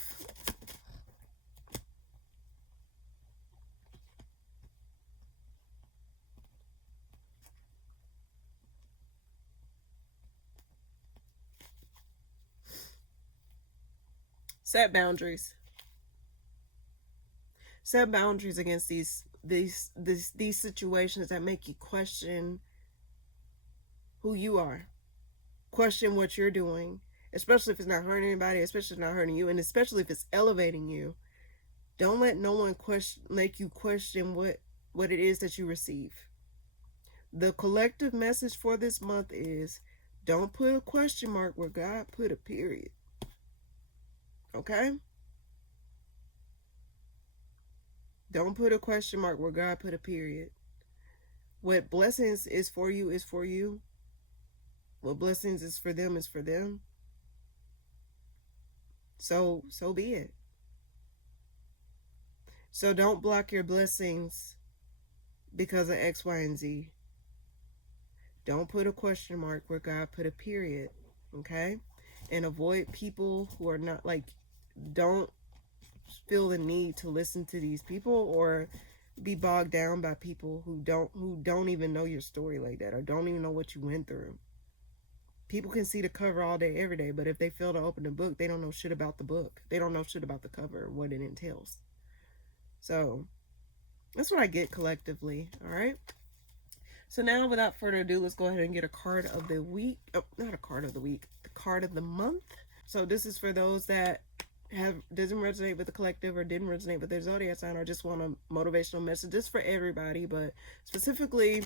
set boundaries. Set boundaries against these situations that make you question who you are, question what you're doing, especially if it's not hurting anybody, especially if it's not hurting you, and especially if it's elevating you. Don't let no one make you question what it is that you receive. The collective message for this month is, don't put a question mark where God put a period. Okay? Don't put a question mark where God put a period. What blessings is for you is for you. What blessings is for them is for them. So be it. So don't block your blessings because of X, Y, and Z. Don't put a question mark where God put a period. Okay? And avoid people who are not like, don't feel the need to listen to these people, or be bogged down by people who don't even know your story like that, or don't even know what you went through. People can see the cover all day every day, but if they fail to open the book, they don't know shit about the book. They don't know shit about the cover, what it entails. So that's what I get collectively. All right, so now without further ado, let's go ahead and get a card of the week. Oh, not a card of the week, the card of the month. So this is for those that doesn't resonate with the collective, or didn't resonate with their zodiac sign, or just want a motivational message. This for everybody, but specifically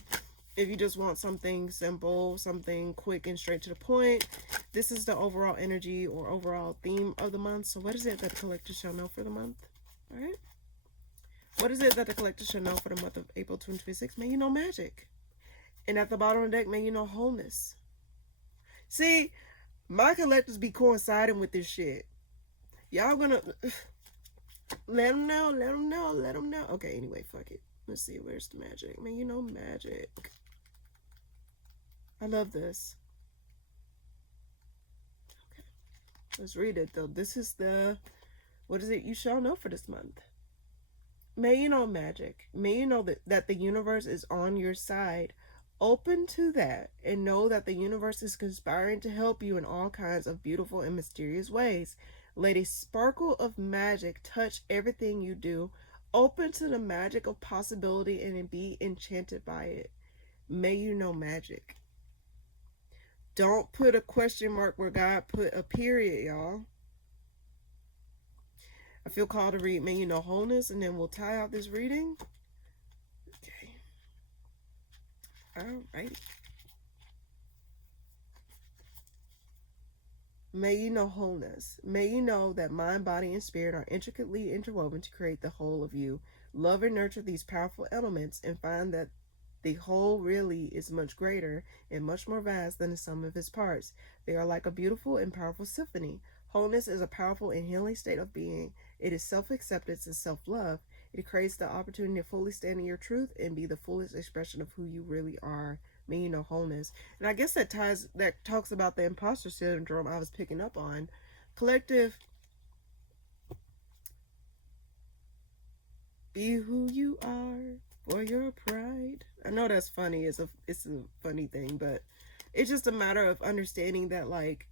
if you just want something simple, something quick and straight to the point, this is the overall energy or overall theme of the month. So what is it that the collective shall know for the month? All right. What is it that the collector should know for the month of April 2026? May you know magic. And at the bottom of the deck, may you know wholeness. See, my collectors be coinciding with this shit. Y'all gonna let them know, let them know, let them know. Okay, anyway, fuck it. Let's see, where's the magic? Man, you know magic. I love this. Okay, let's read it though. This is the, what is it you shall know for this month? May you know magic. May you know that the universe is on your side. Open to that and know that the universe is conspiring to help you in all kinds of beautiful and mysterious ways. Let a sparkle of magic touch everything you do. Open to the magic of possibility and be enchanted by it. May you know magic. Don't put a question mark where God put a period, y'all. I feel called to read May You Know Wholeness, and then we'll tie out this reading. Okay. All right. May you know wholeness. May you know that mind, body, and spirit are intricately interwoven to create the whole of you. Love and nurture these powerful elements and find that the whole really is much greater and much more vast than the sum of its parts. They are like a beautiful and powerful symphony. Wholeness is a powerful and healing state of being. It is self-acceptance and self-love. It creates the opportunity to fully stand in your truth and be the fullest expression of who you really are. May you know wholeness. And I guess that talks about the imposter syndrome I was picking up on. Collective, be who you are for your pride. I know that's funny. It's a funny thing, but it's just a matter of understanding that, like,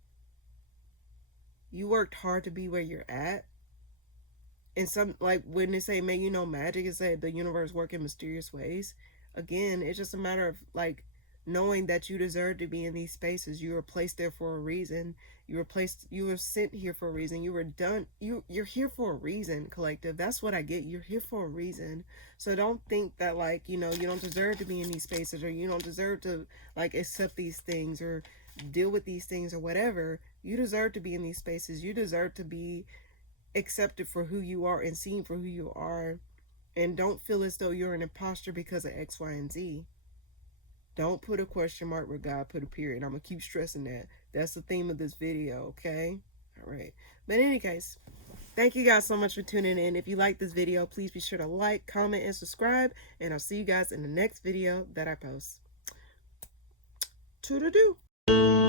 you worked hard to be where you're at. And some, like, when they say may you know magic, it said the universe work in mysterious ways. Again, it's just a matter of, like, knowing that you deserve to be in these spaces. You were placed there for a reason. You were sent here for a reason. You're here for a reason, collective. That's what I get. You're here for a reason. So don't think that, like, you know, you don't deserve to be in these spaces, or you don't deserve to, like, accept these things or deal with these things or whatever. You deserve to be in these spaces. You deserve to be accepted for who you are and seen for who you are. And don't feel as though you're an imposter because of X, Y, and Z. Don't put a question mark where God put a period. I'm going to keep stressing that. That's the theme of this video, okay? All right. But in any case, thank you guys so much for tuning in. If you like this video, please be sure to like, comment, and subscribe. And I'll see you guys in the next video that I post. Toodle-doo.